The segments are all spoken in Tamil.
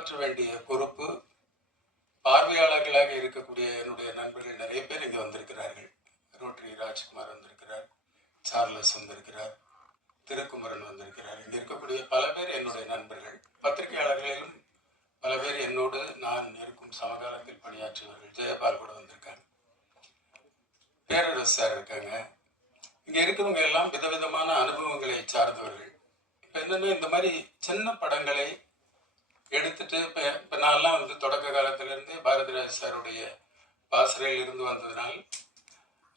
காப்பாற்ற வேண்டிய பொறுப்பு பார்வையாளர்களாக இருக்கக்கூடிய என்னுடைய நண்பர்கள் நிறைய பேர் இங்கே வந்திருக்கிறார்கள். ரோட்டரி ராஜ்குமார் வந்திருக்கிறார், சார்லஸ் வந்திருக்கிறார், திருக்குமரன் வந்திருக்கிறார். இங்கே இருக்கக்கூடிய பல பேர் என்னுடைய நண்பர்கள். பத்திரிகையாளர்களிலும் பல பேர் என்னோடு நான் இருக்கும் சமகாலத்தில் பணியாற்றியவர்கள். ஜெயபால் கூட வந்திருக்காங்க, பேரரசு சார் இருக்காங்க. இங்கே இருக்கிறவங்க எல்லாம் விதவிதமான அனுபவங்களை சார்ந்தவர்கள். இப்போ என்னென்னா, இந்த மாதிரி சின்ன படங்களை எடுத்துட்டு இப்போ நான்லாம் வந்து தொடக்க காலத்திலேருந்தே பாரதிராஜ் சாருடைய பாசறையில் இருந்து வந்ததினால்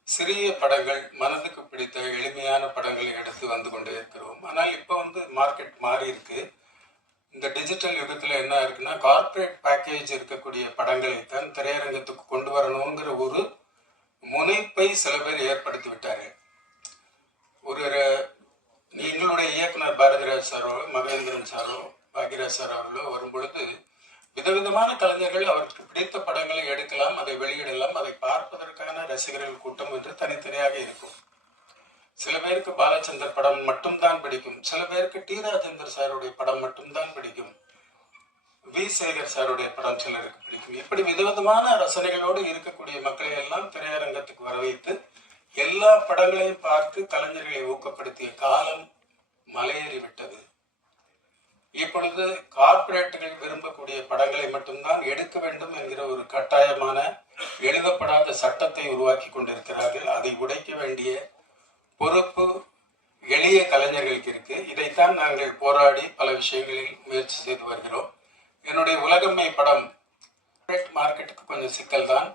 சிறிய படங்கள், மனதுக்கு பிடித்த எளிமையான படங்களை எடுத்து வந்து கொண்டே இருக்கிறோம். ஆனால் இப்போ வந்து மார்க்கெட் மாறி இருக்கு. இந்த டிஜிட்டல் யுகத்தில் என்ன இருக்குன்னா, கார்ப்பரேட் பேக்கேஜ் இருக்கக்கூடிய படங்களை தான் திரையரங்கத்துக்கு கொண்டு வரணுங்கிற ஒரு முனைப்பை சில பேர் ஏற்படுத்தி விட்டாரு. எங்களுடைய இயக்குனர் Bharathiraj sorrow, Mahendran sorrow, Bhagyaraj sir அவர்களோ வரும்பொழுது விதவிதமான கலைஞர்கள் அவருக்கு பிடித்த படங்களை எடுக்கலாம், அதை வெளியிடலாம். அதை பார்ப்பதற்கான ரசிகர்கள் கூட்டம் என்று தனித்தனியாக இருக்கும். சில பேருக்கு பாலச்சந்தர் படம் மட்டும்தான் பிடிக்கும், சில பேருக்கு டி ராஜேந்தர் சாருடைய படம் மட்டும்தான் பிடிக்கும், வி சேகர் சாருடைய படம் சிலருக்கு பிடிக்கும். இப்படி விதவிதமான ரசனைகளோடு இருக்கக்கூடிய மக்களை எல்லாம் திரையரங்கத்துக்கு வர வைத்து எல்லா படங்களையும் பார்த்து கலைஞர்களை ஊக்கப்படுத்திய காலம் மலையேறிவிட்டது. இப்பொழுது கார்ப்பரேட்டுகள் விரும்பக்கூடிய படங்களை மட்டும்தான் எடுக்க வேண்டும் என்கிற ஒரு கட்டாயமான எழுதப்படாத சட்டத்தை உருவாக்கி கொண்டிருக்கிறார்கள். அதை உடைக்க வேண்டிய பொறுப்பு எளிய கலைஞர்களுக்கு இருக்கு. இதைத்தான் நாங்கள் போராடி பல விஷயங்களில் முயற்சி செய்து வருகிறோம். என்னுடைய உலகம்மை படம் மார்க்கெட்டுக்கு கொஞ்சம் சிக்கல் தான்,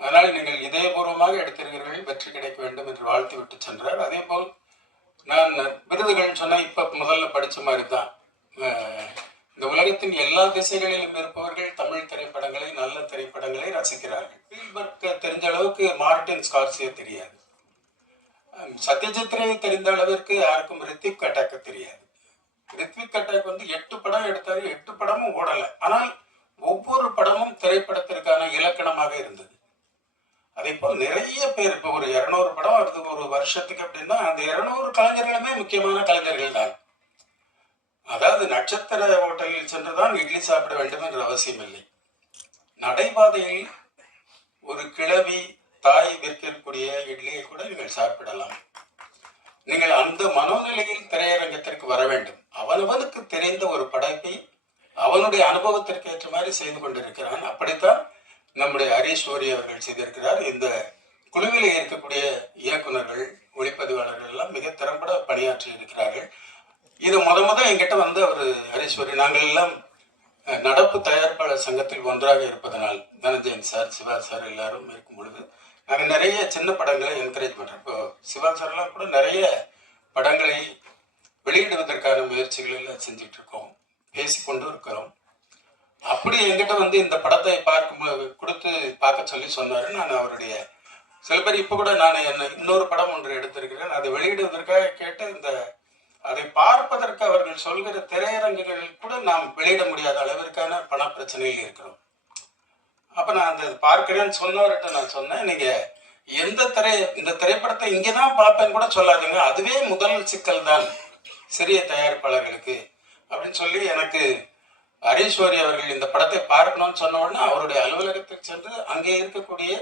அதனால் நீங்கள் இதயபூர்வமாக எடுத்திருக்கிறீர்கள், வெற்றி கிடைக்க வேண்டும் என்று வாழ்த்து விட்டு சென்றார். அதே போல் நான் விருதுகள் சொன்ன இப்போ முதல்ல படித்த மாதிரி தான், இந்த உலகத்தின் எல்லா திசைகளிலும் இருப்பவர்கள் தமிழ் திரைப்படங்களை, நல்ல திரைப்படங்களை ரசிக்கிறார்கள். ஸ்பீல்பர்க் தெரிஞ்ச அளவுக்கு மார்டின் ஸ்கார்சியே தெரியாது, சத்யஜித் ரே தெரிந்த அளவிற்கு யாருக்கும் ரித்விக் கட்டாக்க தெரியாது. ரித்விக் கட்டாக் வந்து 8 படம் எடுத்தாரு, 8 படமும் ஓடலை. ஆனால் ஒவ்வொரு படமும் திரைப்படத்திற்கான இலக்கணமாக இருந்தது. அதே போல் நிறைய பேர், இப்போ ஒரு 200 படம் வருது ஒரு வருஷத்துக்கு அப்படின்னா, அந்த 200 கலைஞர்களுமே முக்கியமான கலைஞர்கள் தான். அதாவது நட்சத்திர ஹோட்டலில் சென்றுதான் இட்லி சாப்பிட வேண்டும் என்ற அவசியம் இல்லை. நடைபாதையில் ஒரு கிழவி தாய் விற்கக்கூடிய இட்லியை கூட நீங்கள் சாப்பிடலாம். நீங்கள் அந்த மனோநிலையில் திரையரங்கத்திற்கு வர வேண்டும். அவனவனுக்கு தெரிந்த ஒரு படைப்பை அவனுடைய அனுபவத்திற்கு ஏற்ற மாதிரி செய்து கொண்டிருக்கிறான். அப்படித்தான் நம்முடைய ஹரீஸ்வரி அவர்கள் செய்திருக்கிறார். இந்த குழுவில் இருக்கக்கூடிய இயக்குநர்கள், ஒளிப்பதிவாளர்கள் எல்லாம் மிக திறம்பட பணியாற்றி இருக்கிறார்கள். இது முத என்கிட்ட வந்து அவர் ஹரீஸ்வரி, நாங்கள் எல்லாம் நடப்பு தயாரிப்பாளர் சங்கத்தில் ஒன்றாக இருப்பதனால், தனஞ்சயன் சார், சிவா சார் எல்லாரும் இருக்கும் பொழுது நாங்கள் நிறைய சின்ன படங்களை என்கரேஜ் பண்ணுறோம். இப்போ சிவா சார்லாம் கூட நிறைய படங்களை வெளியிடுவதற்கான முயற்சிகள் எல்லாம் செஞ்சுட்டு இருக்கோம், பேசிக்கொண்டு இருக்கிறோம். அப்படி என்கிட்ட வந்து இந்த படத்தை கொடுத்து பார்க்க சொல்லி சொன்னாரு. நான் அவருடைய சில பேர் இப்போ கூட நான் இன்னொரு படம் ஒன்று எடுத்திருக்கிறேன், அதை வெளியிடுவதற்காக கேட்டு அதை பார்ப்பதற்கு அவர்கள் சொல்கிற திரையரங்குகளில் கூட நாம் வெளியிட முடியாத அளவிற்கான பண பிரச்சனையில் இருக்கிறோம். அப்ப நான் அந்த பார்க்கிறேன்னு சொன்னவர்கிட்ட நான் சொன்னேன், நீங்க இந்த திரைப்படத்தை இங்கேதான் பார்ப்பேன்னு கூட சொல்லாதீங்க, அதுவே முதல் சிக்கல் தான் சிறிய தயாரிப்பாளர்களுக்கு அப்படின்னு சொல்லி எனக்கு ஹரீஸ்வரி அவர்கள் இந்த படத்தை பார்க்கணும்னு சொன்ன உடனே அவருடைய அலுவலகத்துக்கு சென்று அங்கே இருக்கக்கூடிய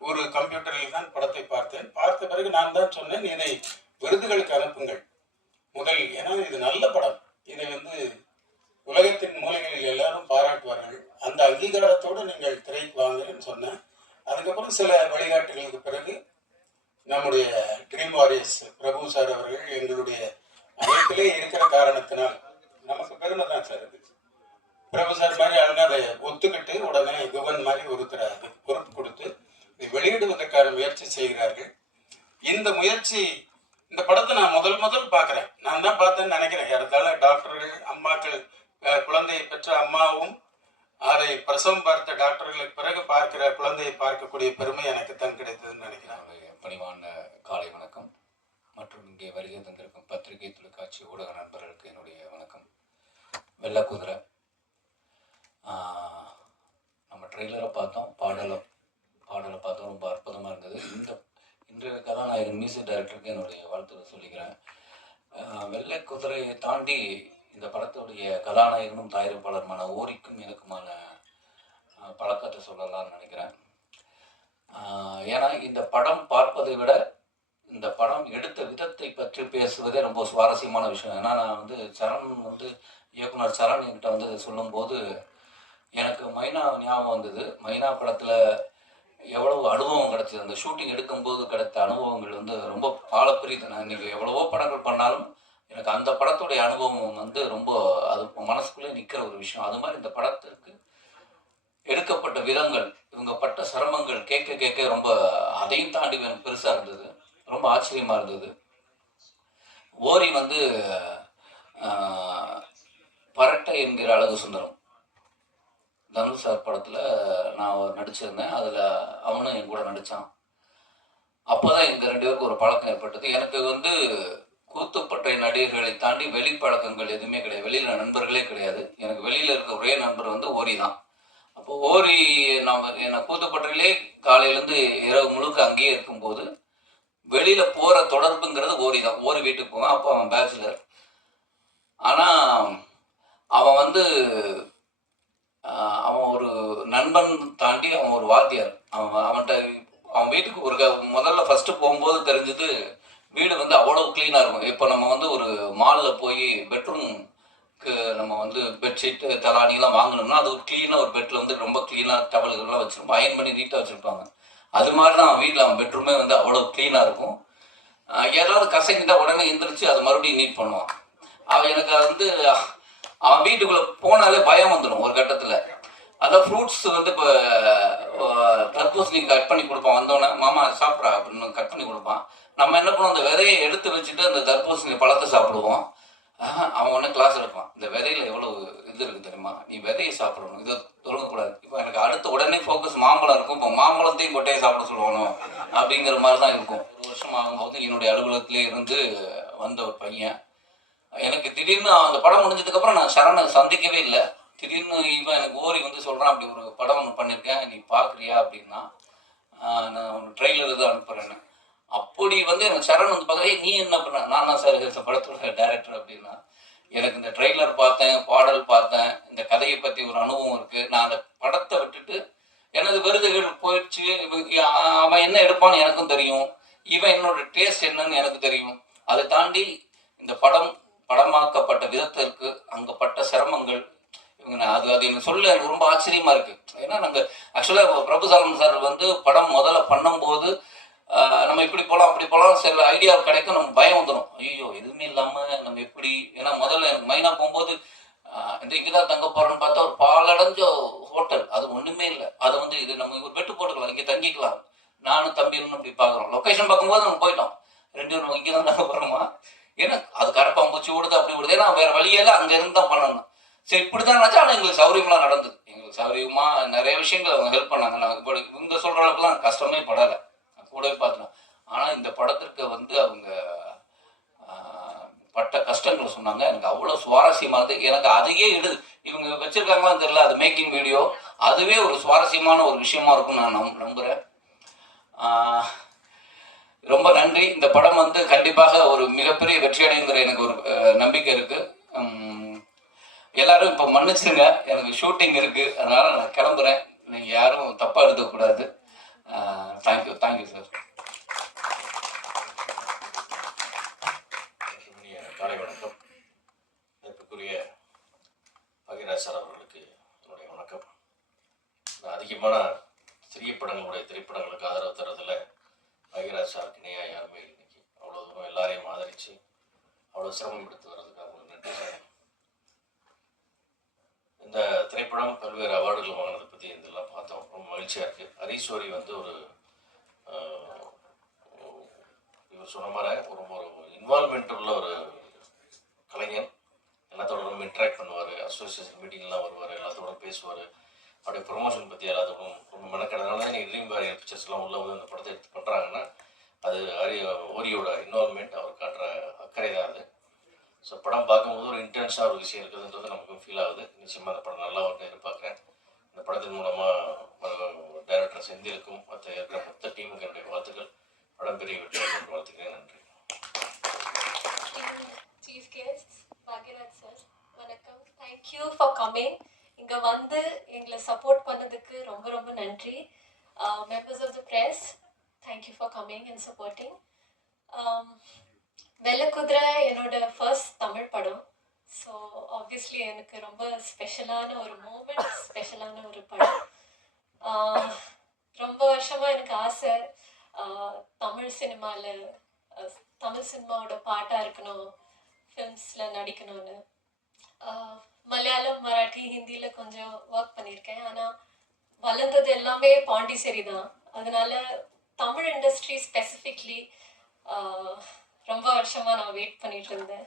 ஒரு கம்ப்யூட்டரில் தான் படத்தை பார்த்தேன். பார்த்த பிறகு நான் தான் சொன்னேன், இதை விருதுகளுக்கு அனுப்புங்கள் முதல், ஏன்னா இது நல்ல படம், இதை வந்து உலகத்தின் மூலைகளில் எல்லாரும் பாராட்டுவார்கள், அந்த அங்கீகாரத்தோடு நீங்கள் திரைக்கு வாங்குன்னு சொன்னேன். அதுக்கப்புறம் சில வழிகாட்டுகளுக்கு பிறகு நம்முடைய ட்ரீம் வாரியர்ஸ் பிரபு சார் அவர்கள் எங்களுடைய அமைப்பிலே இருக்கிற காரணத்தினால் நமக்கு பெருமை தான் சார் இருக்கு. பிரபு சார் மாதிரி ஆளுங்க அதை ஒத்துக்கிட்டு உடனே குகன் மாதிரி ஒருத்தர் அதுக்கு பொறுப்பு கொடுத்து வெளியிடுவதற்கான முயற்சி செய்கிறார்கள். இந்த முயற்சி, இந்த படத்தை நான் முதல் பார்க்குறேன், நான் தான் பார்த்தேன்னு நினைக்கிறேன். ஏறத்தாழ டாக்டர்கள், அம்மாக்கள், குழந்தையை பெற்ற அம்மாவும் அதை பிரசவம் பார்த்த டாக்டர்களுக்கு பிறகு பார்க்கிற குழந்தையை பார்க்கக்கூடிய பெருமை எனக்கு தான் கிடைத்ததுன்னு நினைக்கிறேன். பணிவான காலை வணக்கம் மற்றும் இங்கே வருகை தந்திருக்கும் பத்திரிகை, தொலைக்காட்சி, ஊடக நண்பர்களுக்கு என்னுடைய வணக்கம். வெள்ளக்குதிரை நம்ம ட்ரெய்லரை பார்த்தோம், பாடலை பார்த்தோம், ரொம்ப அற்புதமாக இருந்தது. இன்றைய கதாநாயகன் மியூசிக் டைரக்டருக்கு என்னுடைய வாழ்த்துக்களை சொல்லிக்கிறேன். வெள்ளை குதிரையை தாண்டி இந்த படத்துடைய கதாநாயகனும் தயாரிப்பாளருமான ஓரிக்கும் எனக்குமான பழக்கத்தை சொல்லலாம்னு நினைக்கிறேன். ஏன்னா இந்த படம் பார்ப்பதை விட இந்த படம் எடுத்த விதத்தை பற்றி பேசுவதே ரொம்ப சுவாரஸ்யமான விஷயம். ஏன்னா நான் வந்து இயக்குனர் சரண் என்கிட்ட வந்து சொல்லும்போது எனக்கு மைனா ஞாபகம் வந்தது. மைனா படத்தில் எவ்வளவு அனுபவம் கிடைச்சது, அந்த ஷூட்டிங் எடுக்கும்போது கிடைத்த அனுபவங்கள் வந்து ரொம்ப ஆழப்பிரியுது. நான் இன்றைக்கி எவ்வளவோ படங்கள் பண்ணாலும் எனக்கு அந்த படத்துடைய அனுபவம் வந்து ரொம்ப அது மனசுக்குள்ளே நிற்கிற ஒரு விஷயம். அது மாதிரி இந்த படத்திற்கு எடுக்கப்பட்ட விதங்கள், இவங்க பட்ட சிரமங்கள் கேட்க கேட்க ரொம்ப அதையும் தாண்டி எனக்கு பெருசாக இருந்தது, ரொம்ப ஆச்சரியமாக இருந்தது. ஓரி வந்து பரட்டை என்கிற அழகு சுந்தரம் தனுஷ் சார் படத்தில் நான் நடிச்சிருந்தேன். அதில் அவனும் என் கூட நடித்தான். அப்போ தான் எங்கள் 2 பேருக்கு ஒரு பழக்கம் ஏற்பட்டது. எனக்கு வந்து கூத்துப்பட்டை நடிகர்களை தாண்டி வெளிப்பழக்கங்கள் எதுவுமே கிடையாது. வெளியில் நண்பர்களே கிடையாது. எனக்கு வெளியில் இருக்க ஒரே நண்பர் வந்து ஓரி தான். அப்போ ஓரி என்னை கூத்துப்பட்டையிலே காலையிலேருந்து இரவு முழுக்க அங்கேயே இருக்கும்போது வெளியில் போகிற தொடர்புங்கிறது ஓரி தான். ஓரி வீட்டுக்கு போவான். அப்போ அவன் பேச்சுலர். ஆனால் அவன் வந்து அவன் ஒரு நண்பன் தாண்டி அவன் ஒரு வாத்தியார். அவன் வீட்டுக்கு முதல்ல ஃபஸ்ட்டு போகும்போது தெரிஞ்சது வீடு வந்து அவ்வளோ க்ளீனாக இருக்கும். இப்போ நம்ம வந்து ஒரு மாலில் போய் பெட்ரூம்க்கு நம்ம வந்து பெட்ஷீட்டு தலானிலாம் வாங்கினோம்னா அது ஒரு க்ளீனாக ஒரு பெட்டில் வந்து ரொம்ப க்ளீனாக டவல்கள்லாம் வச்சுருப்போம், அயன் பண்ணி நீட்டாக வச்சுருப்பாங்க. அது மாதிரி தான் அவன் வீட்டில் அவன் பெட்ரூமே வந்து அவ்வளோ க்ளீனாக இருக்கும். ஏதாவது கசங்கிட்டால் உடனே எந்திரிச்சு அதை மறுபடியும் நீட் பண்ணுவான். எனக்கு வந்து அவன் வீட்டுக்குள்ளே போனாலே பயம் வந்துடும் ஒரு கட்டத்தில். அதான் ஃப்ரூட்ஸ் வந்து இப்போ தர்பூசணி கட் பண்ணி கொடுப்பான். வந்தோடனே மாமா சாப்பிட்றா அப்படின்னு கட் பண்ணி கொடுப்பான். நம்ம என்ன பண்ணுவோம், அந்த விதையை எடுத்து வச்சுட்டு அந்த தர்பூசணி பழத்தை சாப்பிடுவோம். அவன் ஒன்று கிளாஸ் எடுப்பான், இந்த விதையில எவ்வளோ இது இருக்குது தெரியுமா, நீ விதையை சாப்பிடணும், இதை தொடங்கக்கூடாது. இப்போ எனக்கு அடுத்த உடனே ஃபோக்கஸ் மாம்பழம் இருக்கும். இப்போ மாம்பழத்தையும் கொட்டையை சாப்பிட சொல்லுவானோ அப்படிங்கிற மாதிரி தான் இருக்கும். ஒரு வருஷம் ஆகும்போது என்னுடைய அலுவலகத்திலே இருந்து வந்த ஒரு பையன் எனக்கு திடீர்னு அந்த படம் முடிஞ்சதுக்கப்புறம் நான் சரணை சந்திக்கவே இல்லை. திடீர்னு இவன் எனக்கு ஓரி வந்து சொல்கிறான், அப்படி ஒரு படம் ஒன்று பண்ணியிருக்கேன், நீ பார்க்குறியா அப்படின்னா. நான் ஒன்று ட்ரெய்லர் தான் அனுப்புகிறேன்னு. அப்படி வந்து எனக்கு சரண் வந்து பார்க்குறேன், நீ என்ன பண்ண? நான் தான் சார் இந்த படத்தோட டைரக்டர் அப்படின்னா. எனக்கு இந்த ட்ரெய்லர் பார்த்தேன், பாடல் பார்த்தேன், இந்த கதையை பற்றி ஒரு அனுபவம் இருக்குது. நான் அந்த படத்தை விட்டுட்டு எனது விருதுகள் போயிடுச்சு. அவன் என்ன எடுப்பான்னு எனக்கும் தெரியும், இவன் என்னோட டேஸ்ட் என்னன்னு எனக்கு தெரியும். அதை தாண்டி இந்த படமாக்கப்பட்ட விதத்திற்கு அங்கே பட்ட சிரமங்கள் அது எனக்கு சொல்ல எனக்கு ரொம்ப ஆச்சரியமா இருக்கு. ஏன்னா நாங்கள் ஆக்சுவலாக பிரபுசாலம் சார் வந்து படம் முதல்ல பண்ணும்போது நம்ம இப்படி போகலாம் அப்படி போகலாம் சில ஐடியா கிடைக்கும், நமக்கு பயம் வந்துடும். ஐயோ எதுவுமே இல்லாமல் நம்ம எப்படி, ஏன்னா முதல்ல எனக்கு மைனா போகும்போது இந்த இங்கேதான் தங்க போகிறோன்னு பார்த்தா ஒரு பாலடைஞ்ச ஹோட்டல், அது ஒன்றுமே இல்லை. அதை வந்து இது நம்ம ஒரு பெட்டு போட்டுக்கலாம், இங்கே தங்கிக்கலாம், நானும் தம்பின்னு அப்படி பார்க்குறோம். லொக்கேஷன் பார்க்கும்போது நம்ம போயிட்டோம், 2 பேரும் இங்கே தான் தங்க போகிறோமா, ஏன்னா அது கரப்பாம்பூச்சி விடுது அப்படி விடுது, ஏன்னா வேறு வழியெல்லாம் அங்கே இருந்து தான் பண்ணணும். சரி இப்படி தான் நினச்சா, ஆனால் எங்களுக்கு சௌரியம்லாம் நடந்தது. எங்களுக்கு சௌரியமாக நிறைய விஷயங்கள் அவங்க ஹெல்ப் பண்ணாங்க. நான் இப்போ இவங்க சொல்கிற அளவுக்குலாம் கஷ்டமே படலை, நான் கூடவே பார்த்துட்டேன். ஆனால் இந்த படத்திற்கு வந்து அவங்க பட்ட கஷ்டங்களை சொன்னாங்க. எனக்கு அவ்வளோ சுவாரஸ்யமாக இருந்தது. எனக்கு அதையே இவங்க வச்சுருக்காங்களான்னு தெரியல, அது மேக்கிங் வீடியோ அதுவே ஒரு சுவாரஸ்யமான ஒரு விஷயமா இருக்கும்னு நான் நம்புகிறேன். ரொம்ப நன்றி. இந்த படம் வந்து கண்டிப்பாக ஒரு மிகப்பெரிய வெற்றி அடைங்கிற எனக்கு ஒரு நம்பிக்கை இருக்குது. எல்லாரும் இப்போ மன்னிச்சுங்க, எனக்கு ஷூட்டிங் இருக்குது, அதனால் நான் கிளம்புறேன். நீங்கள் யாரும் தப்பாக எடுத்துக்கூடாது. Thank you sir. காலை வணக்கம். இதற்குரிய பாக்யராஜ் சார் அவர்களுக்கு என்னுடைய வணக்கம். அதிகமான சிறிய திரைப்படங்களுக்கு ஆதரவு தரதில் பாக்யராஜ் சாருக்கு இணையாக யாருமே இன்னைக்கு அவ்வளோ தூரம் எல்லாரையும் ஆதரித்து அவ்வளோ சிரமம் எடுத்து வர்றதுக்கு அவங்களுக்கு நன்றி சார். இந்த திரைப்படம் பல்வேறு அவார்டுகள் வாங்கினதை பற்றி இதெல்லாம் பார்த்தோம், ரொம்ப மகிழ்ச்சியாக இருக்குது. ஹரீஸ்வரி வந்து இவர் சொன்ன மாதிரி ஒரு இன்வால்மெண்ட் உள்ள ஒரு கலைஞர். எல்லாத்தோட ரொம்ப இன்ட்ராக்ட் பண்ணுவார், அசோசியேஷன் மீட்டிங்லாம் வருவார், எல்லாத்தோட பேசுவார், அப்படியே ப்ரொமோஷன் பற்றி எல்லாத்தோடும் ரொம்ப மெனக்கெடுறதுனால தான் நீங்கள் ட்ரீம் பாரி பிக்சர்ஸ்லாம் உள்ள வந்து அந்த படத்தை எடுத்து பண்ணுறாங்கன்னா அது ஓரியோட இன்வால்மெண்ட், அவர் காட்டுற அக்கறை தான் அது. ஸோ படம் பார்க்கும்போது ஒரு இன்டென்ஸாக ஒரு விஷயம் இருக்குதுன்றது நமக்கும் ஃபீல் ஆகுது. நிச்சயமாக அந்த படம் நல்லா வந்து எதிர்பார்க்குறேன். இந்த படத்தின் மூலமாக டைரக்டர் செந்திலுக்கும் இருக்கிற மொத்த டீமுக்கு என்னுடைய வாழ்த்துக்கள். படம் பெரிய வெற்றி வாழ்த்துக்கிறேன். நன்றி. Chief guests, Bhagirath sir, thank you for coming. இங்கே வந்து எங்களை சப்போர்ட் பண்ணதுக்கு ரொம்ப ரொம்ப நன்றி. Members of the press, thank you for coming and supporting. Vellakuthirai என்னோட ஃபர்ஸ்ட் தமிழ் படம். ஸோ ஆப்வியஸ்லி எனக்கு ரொம்ப ஸ்பெஷலான ஒரு மூமெண்ட், ஸ்பெஷலான ஒரு படம். ரொம்ப வருஷமாக எனக்கு ஆசை தமிழ் சினிமாவில் தமிழ் சினிமாவோட பாட்டாக இருக்கணும், ஃபிலிம்ஸில் நடிக்கணும்னு. மலையாளம், மராட்டி, ஹிந்தியில் கொஞ்சம் ஒர்க் பண்ணியிருக்கேன். ஆனால் வளர்ந்தது எல்லாமே பாண்டிச்சேரி தான். அதனால தமிழ் இண்டஸ்ட்ரி ஸ்பெசிஃபிக்லி ரொம்ப வருஷமாக நான் வெயிட் பண்ணிட்டு இருந்தேன்.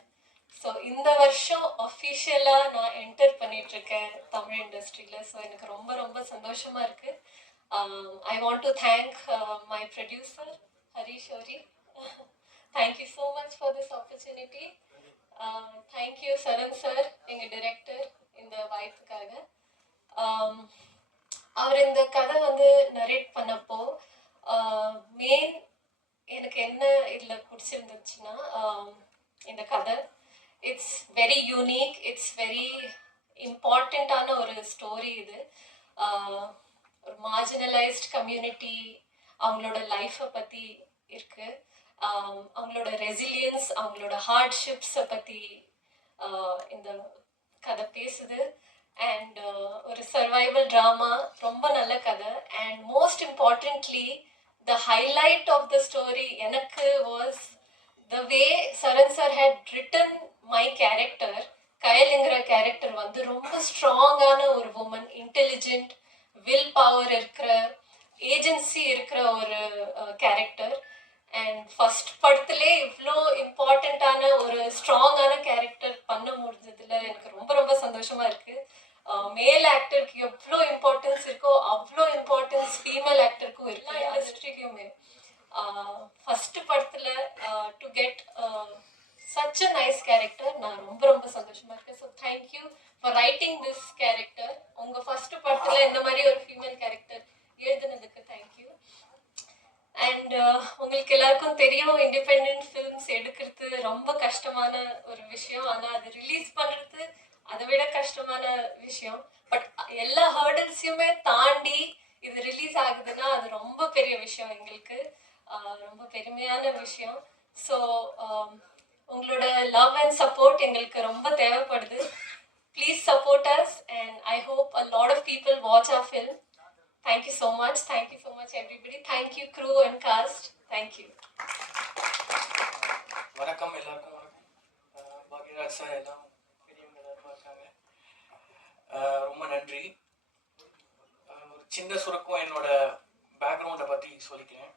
ஸோ இந்த வருஷம் அஃபிஷியலாக நான் என்டர் பண்ணிகிட்ருக்கேன் தமிழ் இண்டஸ்ட்ரியில். ஸோ எனக்கு ரொம்ப ரொம்ப சந்தோஷமாக இருக்குது. I want to thank my producer Harish Ori. Thank you so much for this opportunity. Thank you Saran sir, எங்கள் டிரெக்டர், இந்த வாய்ப்புக்காக. அவர் இந்த கதை வந்து நரேட் பண்ணப்போ மெயின் எனக்கு என்ன இதில் பிடிச்சிருந்துச்சுன்னா, இந்த கதை it's very unique, it's very இம்பார்ட்டண்ட்டான ஒரு ஸ்டோரி. இது ஒரு மார்ஜினலைஸ்ட் கம்யூனிட்டி, அவங்களோட லைஃப்பை பற்றி இருக்குது. அவங்களோட ரெசிலியன்ஸ், அவங்களோட ஹார்ட்ஷிப்ஸை பற்றி இந்த கதை பேசுது. அண்ட் ஒரு சர்வைவல் ட்ராமா, ரொம்ப நல்ல கதை. And most importantly the highlight of the story எனக்கு was the way Saran sir had written my character. கயலுங்கிற கேரக்டர் வந்து ரொம்ப ஸ்ட்ராங்கான ஒரு உமன், இன்டெலிஜென்ட், வில் பவர் இருக்கிற, ஏஜென்சி இருக்கிற ஒரு கேரக்டர். அண்ட் ஃபர்ஸ்ட் படத்துலேயே இவ்வளோ இம்பார்ட்டண்ட்டான ஒரு ஸ்ட்ராங்கான கேரக்டர் பண்ண முடிஞ்சதுல எனக்கு ரொம்ப ரொம்ப சந்தோஷமாக இருக்குது. மேல் ஆக்டருக்கு எவ்வளோ இம்பார்ட்டன்ஸ் இருக்கோ அவ்வளோ இம்பார்ட்டன்ஸ் ஃபீமேல் ஆக்டருக்கும் இருக்கு, இண்டஸ்ட்ரிக்குமே. ஃபஸ்ட்டு படத்தில் to get such a nice character, நான் ரொம்ப ரொம்ப சந்தோஷமாக இருக்கேன். So thank you for writing this character. உங்கள் ஃபஸ்ட்டு படத்தில் இந்த மாதிரி ஒரு ஃபீமேல் கேரக்டர் எழுதுனதுக்கு தேங்க்யூ. அண்ட் உங்களுக்கு எல்லாருக்கும் தெரியும், இண்டிபெண்ட் ஃபிலிம்ஸ் எடுக்கிறது ரொம்ப கஷ்டமான ஒரு விஷயம். ஆனால் அது ரிலீஸ் பண்ணுறது அதை விட கஷ்டமான விஷயம். பட் எல்லா ஹர்டல்ஸையுமே தாண்டி இது ரிலீஸ் ஆகுதுன்னா அது ரொம்ப பெரிய விஷயம், எங்களுக்கு ரொம்ப பெருமையான விஷயம். ஸோ உங்களோட லவ் அண்ட் சப்போர்ட் எங்களுக்கு ரொம்ப தேவைப்படுது. Please support us and I hope a lot of people watch our film. Thank you so much. Thank you so much, everybody. Thank you, crew and cast. Thank you. வணக்கம் எல்லாருக்கும். வணக்கம். பாக்யராஜ் சார் எல்லாம் பெரியவங்க எல்லாருமா இருக்காங்க. ரொம்ப நன்றி. ஒரு சின்ன சுருக்கம் என்னோட பேக்ரவுண்டை பற்றி சொல்லிக்கிறேன்.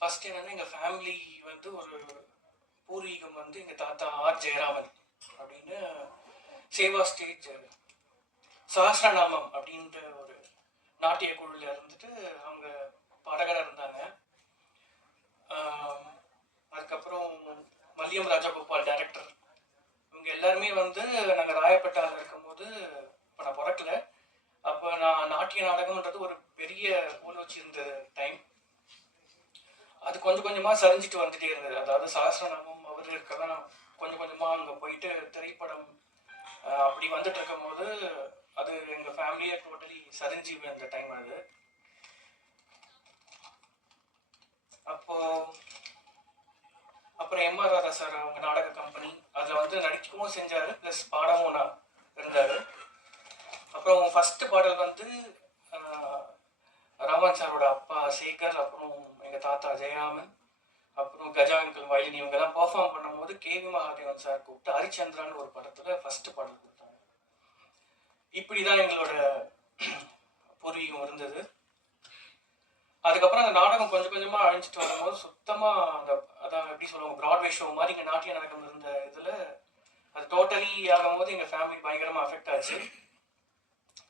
ஃபர்ஸ்ட் என்னன்னா, எங்கள் ஃபேமிலி வந்து ஒரு பூர்வீகம் வந்து எங்கள் தாத்தா ஆர் ஜெயராமன் அப்படின்னு சேவா ஸ்டேஜ் சஹஸ்ரநாமம் அப்படின்ற ஒரு நாட்டிய குழுவில் இருந்துட்டு அவங்க பாடகராக இருந்தாங்க. அதுக்கப்புறம் மல்லியம் ராஜகோபால் டைரக்டர், இவங்க எல்லாருமே வந்து நாங்கள் ராயப்பேட்டாவில் இருக்கும்போது, இப்போ நான் பிறக்கல, அப்போ நான் நாட்டிய நாடகம்ன்றது ஒரு பெரிய ஊழல் வச்சிருந்த டைம். அது கொஞ்சம் கொஞ்சமாக சரிஞ்சிட்டு வந்துட்டே இருந்தது. அதாவது சஹஸ்ரநாமம் அவர் இருக்கலாம், கொஞ்சம் கொஞ்சமாக அங்கே போயிட்டு திரைப்படம் அப்படி வந்துட்டு இருக்கும் போது அது எங்கள் ஃபேமிலியே டோட்டலி சரிஞ்சு அந்த டைம் அது. அப்புறம் எம்ஆர் ராதா சார் அவங்க நாடக கம்பெனி, அதில் வந்து நடிக்கவும் செஞ்சார், ப்ளஸ் பாடமும் நான் இருந்தார். அப்புறம் ஃபஸ்ட்டு பாடல் வந்து ராமன் சாரோட அப்பா சேகர், அப்புறம் எங்கள் தாத்தா ஜெயராமன், அப்புறம் கஜா அங்கிள், வயலின், இவங்கெல்லாம் பர்ஃபார்ம் பண்ணும்போது கேவி மகாதேவன் சார் கூப்பிட்டு ஹரிச்சந்திரான்னு ஒரு படத்தில் ஃபஸ்ட்டு பாடல் கொடுத்தாங்க. இப்படி தான் எங்களோட பூர்வீகம் இருந்தது. அதுக்கப்புறம் அந்த நாடகம் கொஞ்சம் கொஞ்சமாக அழிஞ்சிட்டு வரும்போது சுத்தமாக அதான் எப்படி சொல்லுவாங்க, ப்ராட்வே ஷோ மாதிரி இங்கே நாட்டிய நாடகம் இருந்த இதில் அது டோட்டலி ஆகும்போது எங்கள் ஃபேமிலி பயங்கரமாக அஃபெக்ட் ஆச்சு.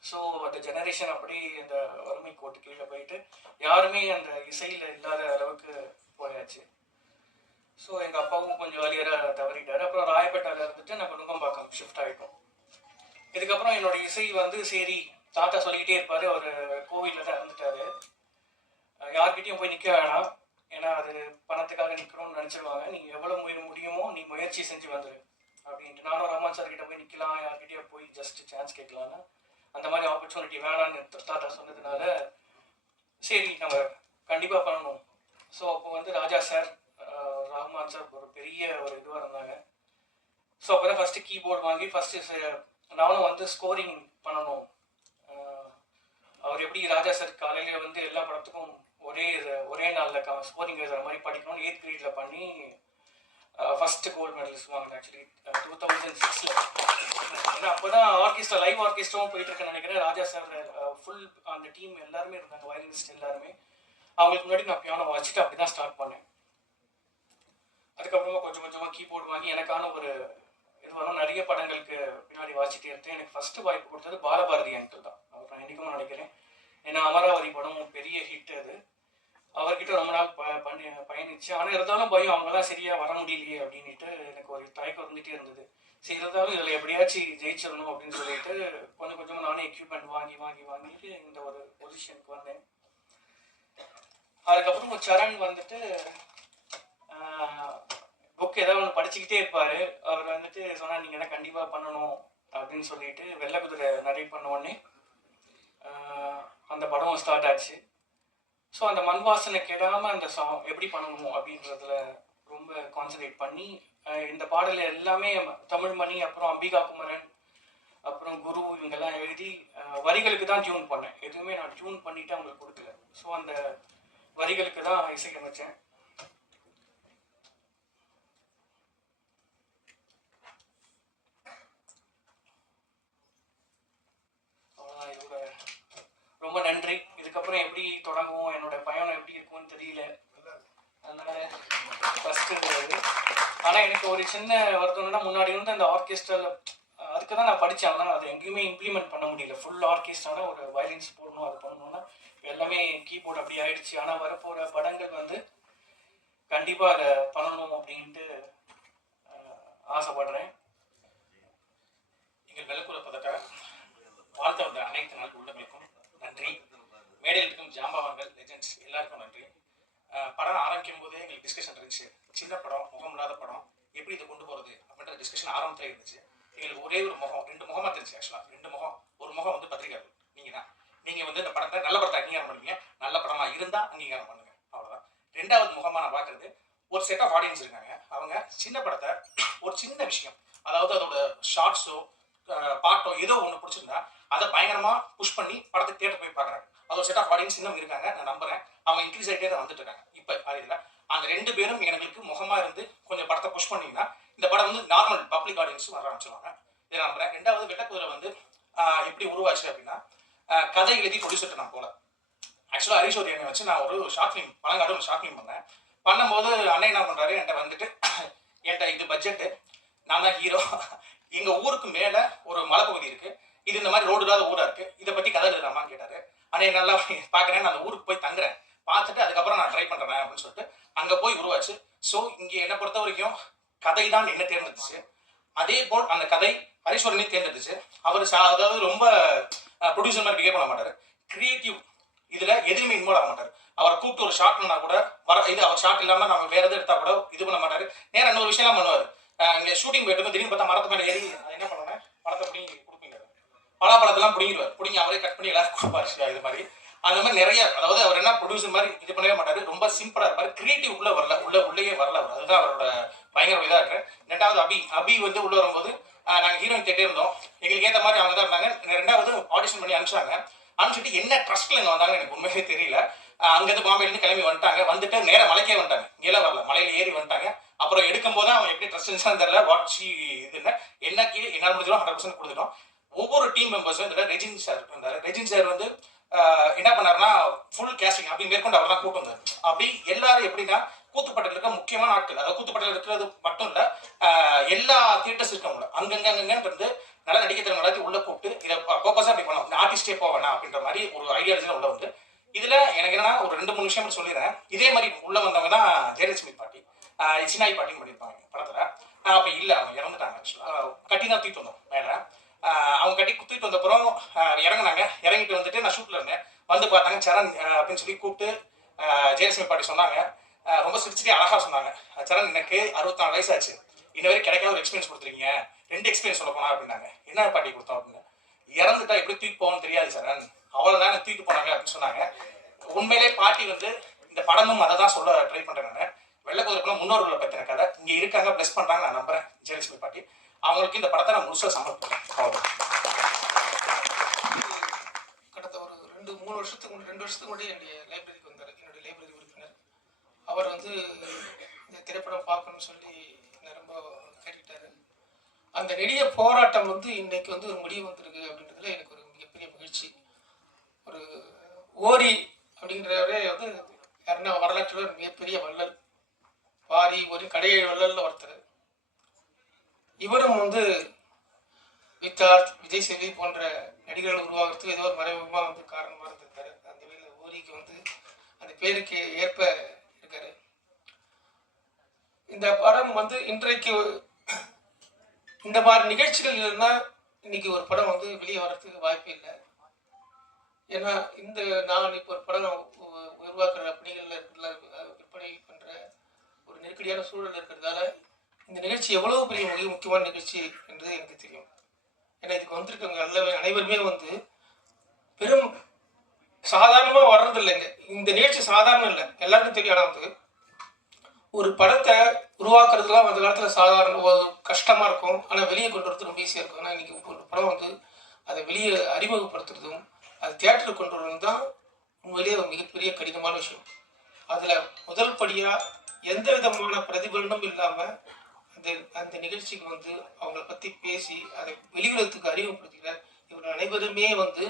ஸோ அந்த ஜெனரேஷன் அப்படி அந்த வறுமை கோட்டு கீழே போயிட்டு யாருமே அந்த இசையில் இல்லாத அளவுக்கு போயாச்சு. ஸோ எங்கள் அப்பாவும் கொஞ்சம் ஏர்லியராக தவறிட்டார். அப்புறம் ராயப்பேட்டாவில் இருந்துட்டு நாங்கள் நுங்கம்பாக்கம் ஷிஃப்ட் ஆகிட்டோம். இதுக்கப்புறம் என்னோட இசை வந்து சரி தாத்தா சொல்லிக்கிட்டே இருப்பார், அவர் கோவிலில் தான் இருந்துட்டார். யார்கிட்டயும் போய் நிற்க வேணாம், ஏன்னா அது பணத்துக்காக நிற்கணும்னு நினச்சிருவாங்க. நீ எவ்வளோ முடியுமோ நீ முயற்சி செஞ்சு வந்துரு அப்படின்ட்டு. நானும் ரஹ்மான் சார் கிட்ட போய் நிற்கலாம், யார்கிட்டயோ போய் ஜஸ்ட் சான்ஸ் கேட்கலான்னு அந்த மாதிரி ஆப்பர்ச்சுனிட்டி வேணான்னு தாத்தா சொன்னதுனால சரி நம்ம கண்டிப்பாக பண்ணணும். ஸோ அப்போ வந்து ராஜா சார், ரஹ்மான் சார் ஒரு பெரிய ஒரு இதுவாக இருந்தாங்க. ஸோ அப்போ தான் ஃபஸ்ட்டு கீபோர்டு வாங்கி ஃபஸ்ட்டு நானும் வந்து ஸ்கோரிங் பண்ணணும். அவர் எப்படி ராஜா சார் காலையில் வந்து எல்லா படத்துக்கும் ஒரே நாளில் ஸ்கோரிங் எழுதுற மாதிரி படிக்கணும்னு 8th கிரேடில் பண்ணி ஃபஸ்ட்டு கோல்டு மெடலிஸ்ட் வாங்கினேன் ஆக்சுவலி 2006. ஏன்னா அப்போ தான் ஆர்கெஸ்ட்ரா லைவ் ஆர்கெஸ்ட்ராவும் போயிட்டு இருக்கேன்னு நினைக்கிறேன். ராஜா சார் ஃபுல் அந்த டீம் எல்லாருமே இருந்தாங்க, வயலினிஸ்ட் எல்லாருமே. அவங்களுக்கு முன்னாடி நான் பியானோ வாசிச்சுட்டு அப்படி தான் ஸ்டார்ட் பண்ணேன். அதுக்கப்புறமா கொஞ்சம் கொஞ்சமாக கீபோர்டு வாங்கி எனக்கான ஒரு இது வரும். நிறைய படங்களுக்கு பின்னாடி வாசிச்சுட்டே இருந்தேன். எனக்கு ஃபஸ்ட்டு வாய்ப்பு கொடுத்தது பாலபாரதி அங்கிள் தான். அவர் நான் என்றைக்கும் நினைக்கிறேன். ஏன்னா அமராவதி படம் பெரிய ஹிட் அது. அவர்கிட்ட ரொம்ப நாள் பயணிச்சு. ஆனால் இருந்தாலும் பயம், அவங்களாம் சரியாக வர முடியலையே அப்படின்ட்டு எனக்கு ஒரு தயக்கம் இருந்துகிட்டே இருந்தது. சரி இருந்தாலும் இதில் எப்படியாச்சும் ஜெயிச்சிடணும் அப்படின்னு சொல்லிட்டு கொஞ்சம் கொஞ்சமாக நானே எக்யூப்மெண்ட் வாங்கிட்டு இந்த ஒரு பொசிஷனுக்கு வந்தேன். அதுக்கப்புறம் சரண் வந்துட்டு புக் ஏதாவது ஒன்று படிச்சுக்கிட்டே இருப்பார். அவர் வந்துட்டு சொன்னால் நீங்கள் என்ன கண்டிப்பாக பண்ணணும் அப்படின்னு சொல்லிட்டு வெள்ளை குதிரை நிறைய பண்ண உடனே அந்த படம் ஸ்டார்ட் ஆச்சு. ஸோ அந்த மண் வாசனை கெடாமல் அந்த சாங் எப்படி பண்ணணும் அப்படின்றதுல ரொம்ப கான்சன்ட்ரேட் பண்ணி இந்த பாடல் எல்லாமே தமிழ்மணி, அப்புறம் அம்பிகா குமரன், அப்புறம் குரு இவங்கெல்லாம் எழுதி வரிகளுக்கு தான் டியூன் பண்ணேன். எதுவுமே நான் டியூன் பண்ணிவிட்டு அவங்களுக்கு கொடுக்கல. ஸோ அந்த வரிகளுக்கு தான் இசையமைச்சேன். ரொம்ப நன்றி. இதுக்கப்புறம் எப்படி தொடங்குவோம், என்னோட பயணம் எப்படி இருக்கும்னு தெரியல. அதனால ஃபஸ்ட்டு ஆனால் எனக்கு ஒரு சின்ன வருத்தம்னா, முன்னாடி வந்து அந்த ஆர்கெஸ்ட்ராவில் அதுக்கு தான் நான் படித்தேன். ஆனால் அதை எங்கேயுமே இம்ப்ளிமெண்ட் பண்ண முடியல. ஃபுல் ஆர்கெஸ்ட்ரானா ஒரு வயலின்ஸ் போடணும், அது பண்ணணும்னா எல்லாமே கீபோர்டு அப்படி ஆயிடுச்சு. ஆனால் வரப்போகிற படங்கள் வந்து கண்டிப்பாக அதை பண்ணணும் அப்படின்ட்டு ஆசைப்படுறேன். எங்கள் வெள்ளக்கூட பதக்க வாழ்த்த வந்த அனைத்து நாள் உள்ளவர்களுக்கும் நன்றி. மேடையில் இருக்கும் ஜாம்பவான்கள், லெஜெண்ட்ஸ் எல்லாருக்கும் நன்றி. படம் ஆரம்பிக்கும் போதே எங்களுக்கு டிஸ்கஷன் இருந்துச்சு. சின்ன படம், முகம் இல்லாத படம், எப்படி இதை கொண்டு போகிறது அப்படின்ற டிஸ்கஷன் ஆரம்பத்தில் இருந்துச்சு. எங்களுக்கு ஒரே ஒரு முகம், 2 முகமாக தெரிஞ்சு. ஆக்சுவலாக 2 முகம். ஒரு முகம் வந்து பத்திரிகையாளர் நீங்கள் தான். நீங்கள் வந்து இந்த படத்தை நல்ல படத்தை அங்கீகாரம் பண்ணுவீங்க, நல்ல படமாக இருந்தால் அங்கீகாரம் பண்ணுங்க, அவ்வளோதான். 2வது முகமாக நான் பார்க்குறது, ஒரு செட் ஆஃப் ஆடியன்ஸ் இருக்காங்க. அவங்க சின்ன படத்தை ஒரு சின்ன விஷயம், அதாவது அதோட ஷார்ட்ஸோ பாட்டோ ஏதோ ஒன்று பிடிச்சிருந்தா அதை பயங்கரமாக புஷ் பண்ணி படத்துக்கு தேட்டர் போய் பார்க்குறாங்க. அது ஒரு செட் ஆஃப் ஆடியன்ஸ் இன்னும் இருக்காங்க, நான் நம்புறேன். அவங்க இன்க்ரீஸ் ஆகிட்டே தான் வந்துட்டு இருக்காங்க. இப்போ இதில் அந்த 2 பேரும் எங்களுக்கு முகமாக இருந்து கொஞ்சம் படத்தை புஷ் பண்ணிங்கன்னா இந்த படம் வந்து நார்மல் பப்ளிக் ஆடியன்ஸும் வர ஆரம்பிச்சிருவாங்க. இதை நம்புறேன். 2வது வெள்ளக்குதிரை வந்து எப்படி உருவாச்சு அப்படின்னா, கதை எழுதி ப்ரொடியூசர்ட்டு நான் போல. ஆக்சுவலாக ஹரிஷோரி என்னை வச்சு நான் ஒரு ஷார்ட் ஃபிலிம், பழங்காடு ஒரு ஷார்ட் ஃபிலிம் பண்ணேன். பண்ணும்போது அண்ணன் என்ன பண்ணுறாரு, என்கிட்ட வந்துட்டு என்கிட்ட இது பட்ஜெட்டு, நான் தான் ஹீரோ, எங்கள் ஊருக்கு மேலே ஒரு மலைப்பகுதி இருக்குது, இது இந்த மாதிரி ரோடு இல்லாத ஊராக இருக்குது, இதை பற்றி கதை எழுதலாமான்னு கேட்டார். ஆனால் நல்லா பார்க்குறேன், நான் அந்த ஊருக்கு போய் தங்குறேன், பார்த்துட்டு அதுக்கப்புறம் நான் ட்ரை பண்ணுறேன் அப்படின்னு சொல்லிட்டு அங்கே போய் உருவாச்சு. ஸோ இங்கே என்னை பொறுத்த வரைக்கும் கதை தான் என்ன தேர்ந்தெடுத்துச்சு. அதே போல் அந்த கதை ஹரிஸ்வரனையும் தேர்ந்தெடுத்துச்சு. அவர் அதாவது ரொம்ப ப்ரொடியூசர் மாதிரி பிஹேவ் பண்ண மாட்டார். கிரியேட்டிவ் இதில் எதுவுமே இன்வால்வ் ஆக மாட்டார். அவரை கூப்பிட்டு ஒரு ஷார்ட்னா கூட இது அவர் ஷார்ட் இல்லாமல் நம்ம வேறு எது எடுத்தால் கூட இது பண்ண மாட்டார். நேரம் இன்னொரு விஷயம்லாம் பண்ணுவார். இங்கே ஷூட்டிங் போயிட்டு திடீர்னு பார்த்தா மரத்து மேலே ஏறி என்ன பண்ணுவேன், படத்தை பிடிங்கி கொடுப்பீங்க, பலாப்பழத்தெல்லாம் பிடிங்கிடுவார். பிடிங்கி அவரே கட் பண்ணி எல்லாரும் கொடுப்பாரு. இது மாதிரி அந்த மாதிரி நிறைய, அதாவது அவர் என்ன ப்ரொடியூசர் மாதிரி இது பண்ணவே மாட்டார். ரொம்ப சிம்பிளாக இருப்பார். கிரியேட்டிவ் உள்ளே உள்ளேயே வரல அவர். அதுதான் அவரோட பயங்கர இதாக இருக்கு. 2வது அபி வந்து உள்ளே வரும்போது நாங்கள் ஹீரோயின் தேட்டே இருந்தோம். எங்களுக்கு ஏற்ற மாதிரி அவங்க தான் இருந்தாங்க. 2வது ஆடிஷன் பண்ணி அனுப்பிச்சிட்டு என்ன ட்ரஸ்ட்டில் இங்கே வந்தாங்க எனக்கு உண்மையிலே தெரியல. அங்கேருந்து பாம்பேலேருந்து கிளம்பி வந்துட்டு நேராக மலைக்கே வந்துட்டாங்க. இங்கெல்லாம் வரல, மலையில் ஏறி வந்துட்டாங்க. அப்புறம் எடுக்கும் போது அவங்க எப்படி ட்ரஸ்ட் இருந்துச்சான்னு தெரியல. வாட்சி இதுன்னு என்ன கீழே என்னால் முடிஞ்சோம் 100% கொடுத்துட்டோம். ஒவ்வொரு டீம் மெம்பர்ஸும் இதில் ரெஜின் சார் இருந்தார். ரெஜின் சார் வந்து என்ன பண்ணாருன்னா ஃபுல் கேஸ்டிங் அப்படி மேற்கொண்டு அவர் தான் கூட்டு வந்தார். அப்படி எல்லாரும் எப்படின்னா கூத்துப்பட்டில் இருக்க முக்கியமான ஆட்கள், அதாவது கூத்துப்பட்டில் இருக்கிறது மட்டும் இல்லை, எல்லா தியேட்டர்ஸ் இருக்கவங்கள அங்கங்கன்னு இருந்து நல்லா நடிக்க திறன் எல்லாத்தையும் உள்ள கூப்பிட்டு இதை பர்பஸாக அப்படி பண்ணலாம், ஆர்டிஸ்டே போவேணா அப்படின்ற மாதிரி ஒரு ஐடியாலஜியில் உள்ள வந்து இதில் எனக்கு என்னன்னா ஒரு 2-3 விஷயம் சொல்லிடுறேன். இதே மாதிரி உள்ள வந்தவங்க தான் ஜெயலட்சுமி பாட்டி, சின்னாய் பாட்டின்னு பண்ணியிருப்பாங்க படத்தில். அப்போ இல்லை, அவங்க இறந்துட்டாங்க. கட்டி தான் தூக்கிட்டு வந்தோம் மேலே. அவங்க கட்டி குத்திட்டு வந்தப்புறம் இறங்கினாங்க. இறங்கிட்டு வந்துட்டு நான் ஷூட்டில் இருந்தேன். வந்து பார்த்தாங்க சரண் அப்படின்னு சொல்லி கூப்பிட்டு ஜெயலட்சுமி பாட்டி சொன்னாங்க, ரொம்ப சிரிச்சுட்டே அழகாக சொன்னாங்க, சரண் எனக்கு 64 வயசு ஆச்சு, இன்ன வரைக்கும் கிடைக்காத ஒரு எக்ஸ்பீரியன்ஸ் கொடுத்துருக்கீங்க, 2 எக்ஸ்பீரியன்ஸ் சொல்ல போனா அப்படின்னாங்க. என்ன பாட்டி கொடுத்தோம் அப்படின்னு, இறந்துட்டா எப்படி தூக்கி போகணும்னு தெரியாது சரண், அவ்வளோதான் தூக்கிட்டு போனாங்க அப்படின்னு சொன்னாங்க. உண்மையிலே பாட்டி வந்து இந்த படமும் அதை தான் சொல்ல ட்ரை பண்ணுறேன். நான் வெள்ளக்குதிரை படம் முன்னோர்களை பற்றின கதை இங்கே இருக்காங்க, ப்ளஸ் பண்ணுறாங்க, நான் நம்புறேன் ஜெயலட்சுமி பாட்டி. அவங்களுக்கு இந்த படத்தை நான் முழுசாக சமர்ப்பிக்கிறேன். கடந்த ஒரு 2 வருஷத்துக்கு முன்னாடி என்னுடைய லைப்ரரிக்கு வந்தார். என்னுடைய லைப்ரரி உறுப்பினர் அவர் வந்து இந்த திரைப்படம் பார்க்கணும்னு சொல்லி என்னை ரொம்ப கேட்டுக்கிட்டாரு. அந்த நெடிய போராட்டம் வந்து இன்னைக்கு வந்து ஒரு முடிவு வந்திருக்கு அப்படின்றதுல எனக்கு ஒரு மிகப்பெரிய மகிழ்ச்சி. ஒரு ஓரி அப்படிங்கிறவரே வந்து யாருன்னா வரலாற்றில் ஒரு மிகப்பெரிய வள்ளல், வாரி ஒரு கடையை வள்ளல்ல ஒருத்தர். இவரும் வந்து வித்தார்த், விஜய் சேவி போன்ற நடிகர்கள் உருவாகிறதுக்கு ஏதோ ஒரு மறைமுகமாக வந்து காரணமாக இருந்திருக்காரு. அந்த வகையில் ஓரிக்கு வந்து அந்த பேருக்கு ஏற்ப இருக்காரு. இந்த படம் வந்து இன்றைக்கு இந்த மாதிரி நிகழ்ச்சிகள் இல்லைன்னா இன்னைக்கு ஒரு படம் வந்து வெளியே வர்றதுக்கு வாய்ப்பு இல்லை. ஏன்னா நான் இப்போ ஒரு படம் உருவாக்குற பணிகளில் இருக்கிற விற்பனை பண்ணுற ஒரு நெருக்கடியான சூழல் இருக்கிறதால இந்த நிகழ்ச்சி எவ்வளவு பெரிய மிக முக்கியமான நிகழ்ச்சி என்று எனக்கு தெரியும். ஏன்னா இதுக்கு வந்திருக்கவங்க அனைவருமே வந்து பெரும் சாதாரணமாக வர்றது இல்லைங்க. இந்த நிகழ்ச்சி சாதாரணம் இல்லை, எல்லாருக்கும் தெரியும். ஆனால் வந்து ஒரு படத்தை உருவாக்குறதுலாம் அந்த காலத்தில் சாதாரண கஷ்டமாக இருக்கும், ஆனால் வெளியே கொண்டு வரது ரொம்ப ஈஸியாக இருக்கும். ஆனால் இன்றைக்கி ஒரு படம் வந்து அதை வெளியே அறிமுகப்படுத்துறதும் அது தியேட்டருக்கு கொண்டு வரதும் தான் உண்மையிலேயே ஒரு மிகப்பெரிய கடினமான விஷயம். அதில் முதல் படியாக எந்த விதமான பிரதிபலனும் இல்லாமல் அந்த நிகழ்ச்சிக்கு வந்து அவங்கள பற்றி பேசி அதை வெளியுலகத்துக்கு அறிமுகப்படுத்துகிற இவர்கள் அனைவருமே வந்து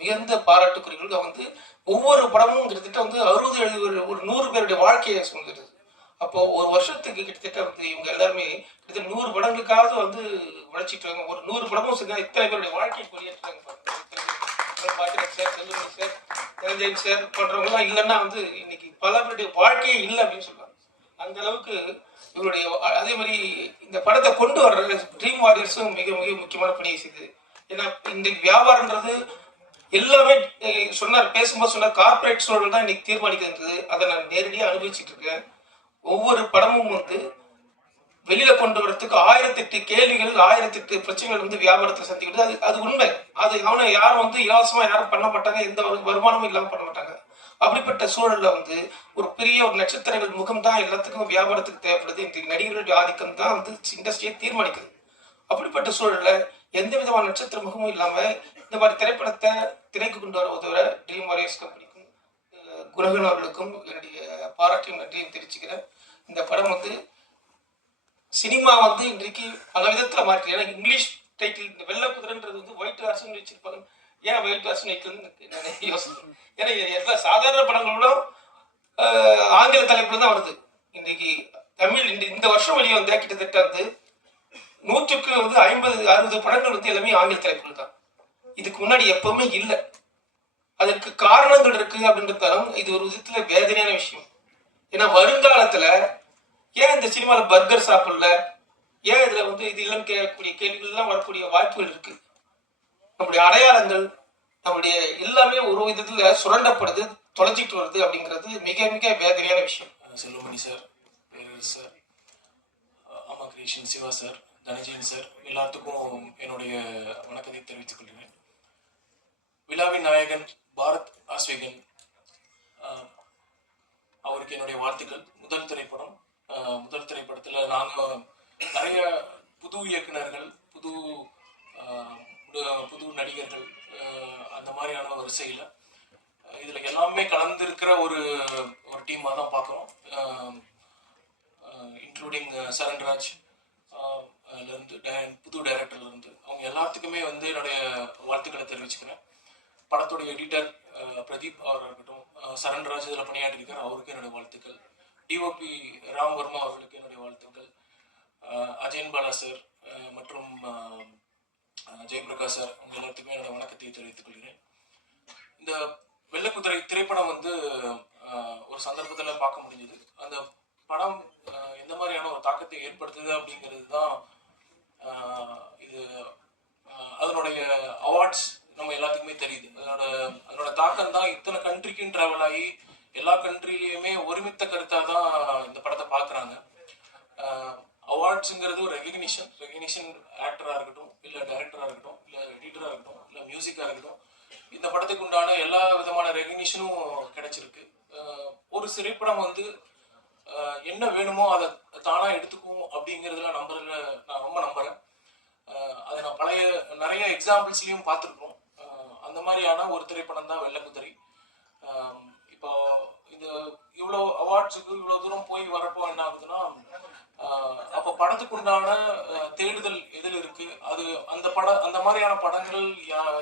மிகுந்த பாராட்டுக்குரியவர்கள். வந்து ஒவ்வொரு படமும் கிட்டத்தட்ட வந்து 60-70 ஒரு 100 பேருடைய வாழ்க்கையை சொல்கிறது. அப்போ ஒரு வருஷத்துக்கு கிட்டத்தட்ட வந்து இவங்க எல்லாருமே கிட்டத்தட்ட 100 படங்களுக்காவது வந்து உழைச்சிட்டு இருக்காங்க. ஒரு 100 படமும் செஞ்சா இத்தனை பேருடைய வாழ்க்கையை கொள்ளியாற்றுறாங்க. Bhagyaraj sir, Selvamani sir, Dhananjayan sir போன்றவங்கலாம் இல்லைன்னா வந்து இன்னைக்கு பல பேருடைய வாழ்க்கையே இல்லை அப்படின்னு சொல்லுவாங்க. அந்த அளவுக்கு இவருடைய அதே மாதிரி இந்த படத்தை கொண்டு வர்ற ட்ரீம் வாரியர்ஸும் மிக மிக முக்கியமான பணியை செய்யுது. ஏன்னா இந்த வியாபாரன்றது எல்லாமே பேசும்போது சொன்னார் கார்பரேட் சூழல் தான் இன்னைக்கு தீர்மானிக்கிறது. அதை நான் நேரடியாக அனுபவிச்சுட்டு இருக்கேன். ஒவ்வொரு படமும் வந்து வெளியில கொண்டு வரதுக்கு 1008 கேள்விகள், 1008 பிரச்சனைகள் வந்து வியாபாரத்தில் சந்திக்கிறது. அது உண்மை. அது அவனை யாரும் வந்து இலவசமா யாரும் பண்ண மாட்டாங்க, எந்த வருமானமும் இல்லாமல் பண்ண மாட்டாங்க. அப்படிப்பட்ட சூழல்ல வந்து ஒரு பெரிய ஒரு நட்சத்திரங்கள் முகம் தான் எல்லாத்துக்கும் வியாபாரத்துக்கு தேவைப்படுது. இன்றைக்கு நடிகர்களுடைய ஆதிக்கம் தான் வந்து இண்டஸ்ட்ரியை தீர்மானிக்குது. அப்படிப்பட்ட சூழல்ல எந்த விதமான நட்சத்திர முகமும் இல்லாம இந்த மாதிரி திரைப்படத்தை திரைக்கு கொண்டு வர உதவுற ட்ரீம் வாரியர்ஸ் கம்பெனிக்கும் குணகன் அவர்களுக்கும் என்னுடைய பாராட்டையும் நன்றியும் தெரிவிச்சுக்கிறேன். இந்த படம் வந்து சினிமா வந்து இன்றைக்கு பல விதத்துல மாற்றி. ஏன்னா இங்கிலீஷ் டைட்டில் இந்த வெள்ளை குதிரைன்றது வந்து ஒயிட் ஹார்ஸ்ன்னு வச்சிருப்பாங்க. ஏன் ஒயிட் ஹார்ஸ் வைக்கலன்னு யோசனை. ஏன்னா எல்லா சாதாரண படங்களும் ஆங்கில தலைப்புல தான் வருது. இன்னைக்கு தமிழ் இந்த வருஷம் வெளியே வந்த கிட்டத்தட்ட வந்து 100க்கு வந்து 50-60 படங்கள் வந்து எல்லாமே ஆங்கில தலைப்புகள் தான். இதுக்கு முன்னாடி எப்பவுமே இல்லை. அதற்கு காரணங்கள் இருக்கு அப்படின்றதாலும் இது ஒரு விதத்துல வேதனையான விஷயம். ஏன்னா வருங்காலத்துல ஏன் இந்த சினிமாவில் பர்கர் சாப்பிடல, ஏன் இதுல வந்து இது இல்லைன்னு கேட்கக்கூடிய கேள்விகள்லாம் வரக்கூடிய வாய்ப்புகள் இருக்கு. நம்முடைய அடையாளங்கள் நம்முடைய எல்லாமே ஒரு விதத்துல சுரண்டப்படுது, தொலைச்சிட்டு வருது அப்படிங்கிறது மிக மிக வேதனையான விஷயம். Selvamani sir, Perarasu sir, Amma creation Siva sir, Dhananjayan sir எல்லாத்துக்கும் என்னுடைய வணக்கத்தை தெரிவித்துக் கொள்கிறேன். விழாவின் நாயகன் பாரத் ஆஸ்வேகன் அவருக்கு என்னுடைய வாழ்த்துக்கள். முதல் திரைப்படத்தில் நாங்கள் நிறைய புது இயக்குநர்கள், புது நடிகர்கள் அந்த மாதிரியான வரிசையில் இதில் எல்லாமே கலந்துருக்கிற ஒரு டீமாக தான் பார்க்குறோம். இன்க்ளூடிங் சரண்ராஜ் இருந்து புது டைரக்டர்லேருந்து அவங்க எல்லாத்துக்குமே வந்து என்னுடைய வாழ்த்துக்களை தெரிவிச்சுக்கிறேன். படத்துடைய எடிட்டர் பிரதீப் அவராக இருக்கட்டும், சரண்ராஜ் இதில் பணியாற்றிருக்கார், அவருக்கு என்னுடைய வாழ்த்துக்கள். டிஓபி ராம் வர்மா அவர்களுக்கு என்னுடைய வாழ்த்துக்கள். அஜயன் பாலா சார் மற்றும் ஜெயபிரகாஷ் சார் அவங்க எல்லாத்துக்குமே என்னோட வணக்கத்தை தெரிவித்துக் கொள்கிறேன். இந்த வெள்ளக்குதிரை திரைப்படம் வந்து ஒரு சந்தர்ப்பத்தில் பார்க்க முடிஞ்சது. அந்த படம் எந்த மாதிரியான ஒரு தாக்கத்தை ஏற்படுத்துது அப்படிங்கிறது தான் இது. அதனுடைய அவார்ட்ஸ் நம்ம எல்லாத்துக்குமே தெரியுது. அதனோட தாக்கம் தான் இத்தனை கண்ட்ரிக்கும் ட்ராவல் ஆகி எல்லா கண்ட்ரிலையுமே ஒருமித்த கருத்தாக தான் இந்த படத்தை பார்க்குறாங்க. அவார்ட்ஸுங்கிறது ஒரு ரெகக்னிஷன் ஆக்டராக இருக்கட்டும், இல்லை டைரக்டராக இருக்கட்டும், இல்லை எடிட்டராக இருக்கட்டும், இல்லை மியூசிக்காக இருக்கட்டும், இந்த படத்துக்கு உண்டான எல்லா விதமான ரெகக்னிஷனும் கிடைச்சிருக்கு. ஒரு திரைப்படம் வந்து என்ன வேணுமோ அதை தானாக எடுத்துக்கும் அப்படிங்கிறதுல நான் ரொம்ப நம்புகிறேன். அதை நான் நிறைய எக்ஸாம்பிள்ஸ்லையும் பார்த்துருக்கோம். அந்த மாதிரியான ஒரு திரைப்படம் தான் வெள்ளைக்குதிரை. இப்போ இது இவ்வளோ அவார்ட்ஸுக்கு இவ்வளோ தூரம் போய் வரப்போ என்ன ஆகுதுன்னா, அப்போ படத்துக்கு உண்டான தேடுதல் எதில் இருக்கு, அது அந்த மாதிரியான படங்கள்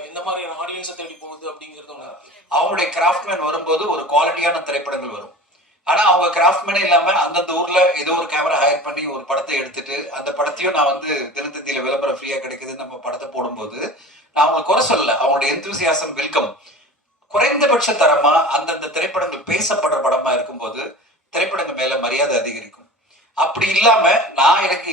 எந்த மாதிரியான ஆடியன்ஸை தேடி போகுது அப்படிங்கிறது ஒன்று. அவங்களுடைய கிராஃப்ட்மேன் வரும்போது ஒரு குவாலிட்டியான திரைப்படங்கள் வரும். ஆனா அவங்க கிராஃப்ட்மேனே இல்லாம அந்தந்த ஊர்ல ஏதோ ஒரு கேமரா ஹையர் பண்ணி ஒரு படத்தை எடுத்துட்டு அந்த படத்தையும் நான் வந்து தினத்தந்தியில விளம்பரம் ஃப்ரீயா கிடைக்குது நம்ம படத்தை போடும்போது நான் அவங்களை குறை சொல்லல. அவங்களுடைய எந்தூசியாசம் வெல்கம். குறைந்தபட்ச தரமா அந்தந்த திரைப்படங்கள் பேசப்படுற படமா இருக்கும்போது திரைப்படங்கள் மேல மரியாதை அதிகரிக்கும். அப்படி இல்லாம நான் எனக்கு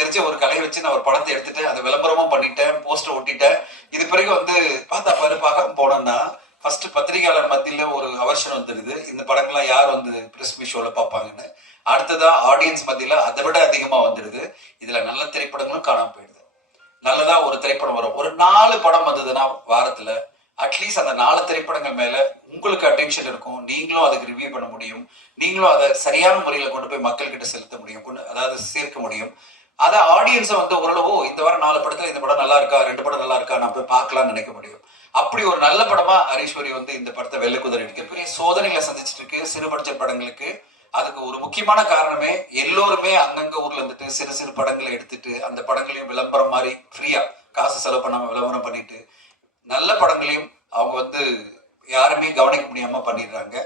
தெரிஞ்ச ஒரு கலையை வச்சு நான் ஒரு படத்தை எடுத்துட்டு அதை விளம்பரமும் பண்ணிட்டேன், போஸ்டர் ஒட்டிட்டேன். இது பிறகு வந்து பார்த்தா பார்க்க போனோம்னா ஃபர்ஸ்ட் பத்திரிகையாளர் மத்தியில ஒரு அவர்ஷன் வந்துடுது, இந்த படங்கள்லாம் யார் வந்து பிரஸ் மீட் ஷோல பார்ப்பாங்கன்னு. அடுத்ததா ஆடியன்ஸ் மத்தியில அதை விட அதிகமா வந்துடுது. இதுல நல்ல திரைப்படங்களும் காணாம போயிடுது. நல்லதா ஒரு திரைப்படம் வரும், ஒரு 4 படம் வந்ததுன்னா வாரத்துல அட்லீஸ்ட் அந்த 4 திரைப்படங்கள் மேல உங்களுக்கு அட்டென்ஷன் இருக்கும். நீங்களும் அதுக்கு ரிவ்யூ பண்ண முடியும், நீங்களும் அதை சரியான முறையில கொண்டு போய் மக்கள் கிட்ட செலுத்த முடியும், அதாவது சேர்க்க முடியும். அதை ஆடியன்ஸை வந்து ஓரளவு இந்த வாரம் 4 படத்துல இந்த படம் நல்லா இருக்கா, 2 படம் நல்லா இருக்கா, நான் போய் பார்க்கலாம்னு நினைக்க முடியும். அப்படி ஒரு நல்ல படமா ஹரீஸ்வரி வந்து இந்த படத்தை வெள்ளைக்குதிரை எடுக்க சோதனைகளை சந்திச்சுட்டு இருக்கு. சிறு பட்ஜெட் படங்களுக்கு அதுக்கு ஒரு முக்கியமான காரணமே எல்லோருமே அங்கங்க ஊர்ல இருந்துட்டு சிறு சிறு படங்களை எடுத்துட்டு அந்த படங்களையும் விளம்பரம் மாதிரி ஃப்ரீயா காசு செலவு பண்ணாம விளம்பரம் பண்ணிட்டு நல்ல படங்களையும் அவங்க வந்து யாருமே கவனிக்க முடியாம பண்ணிடுறாங்க.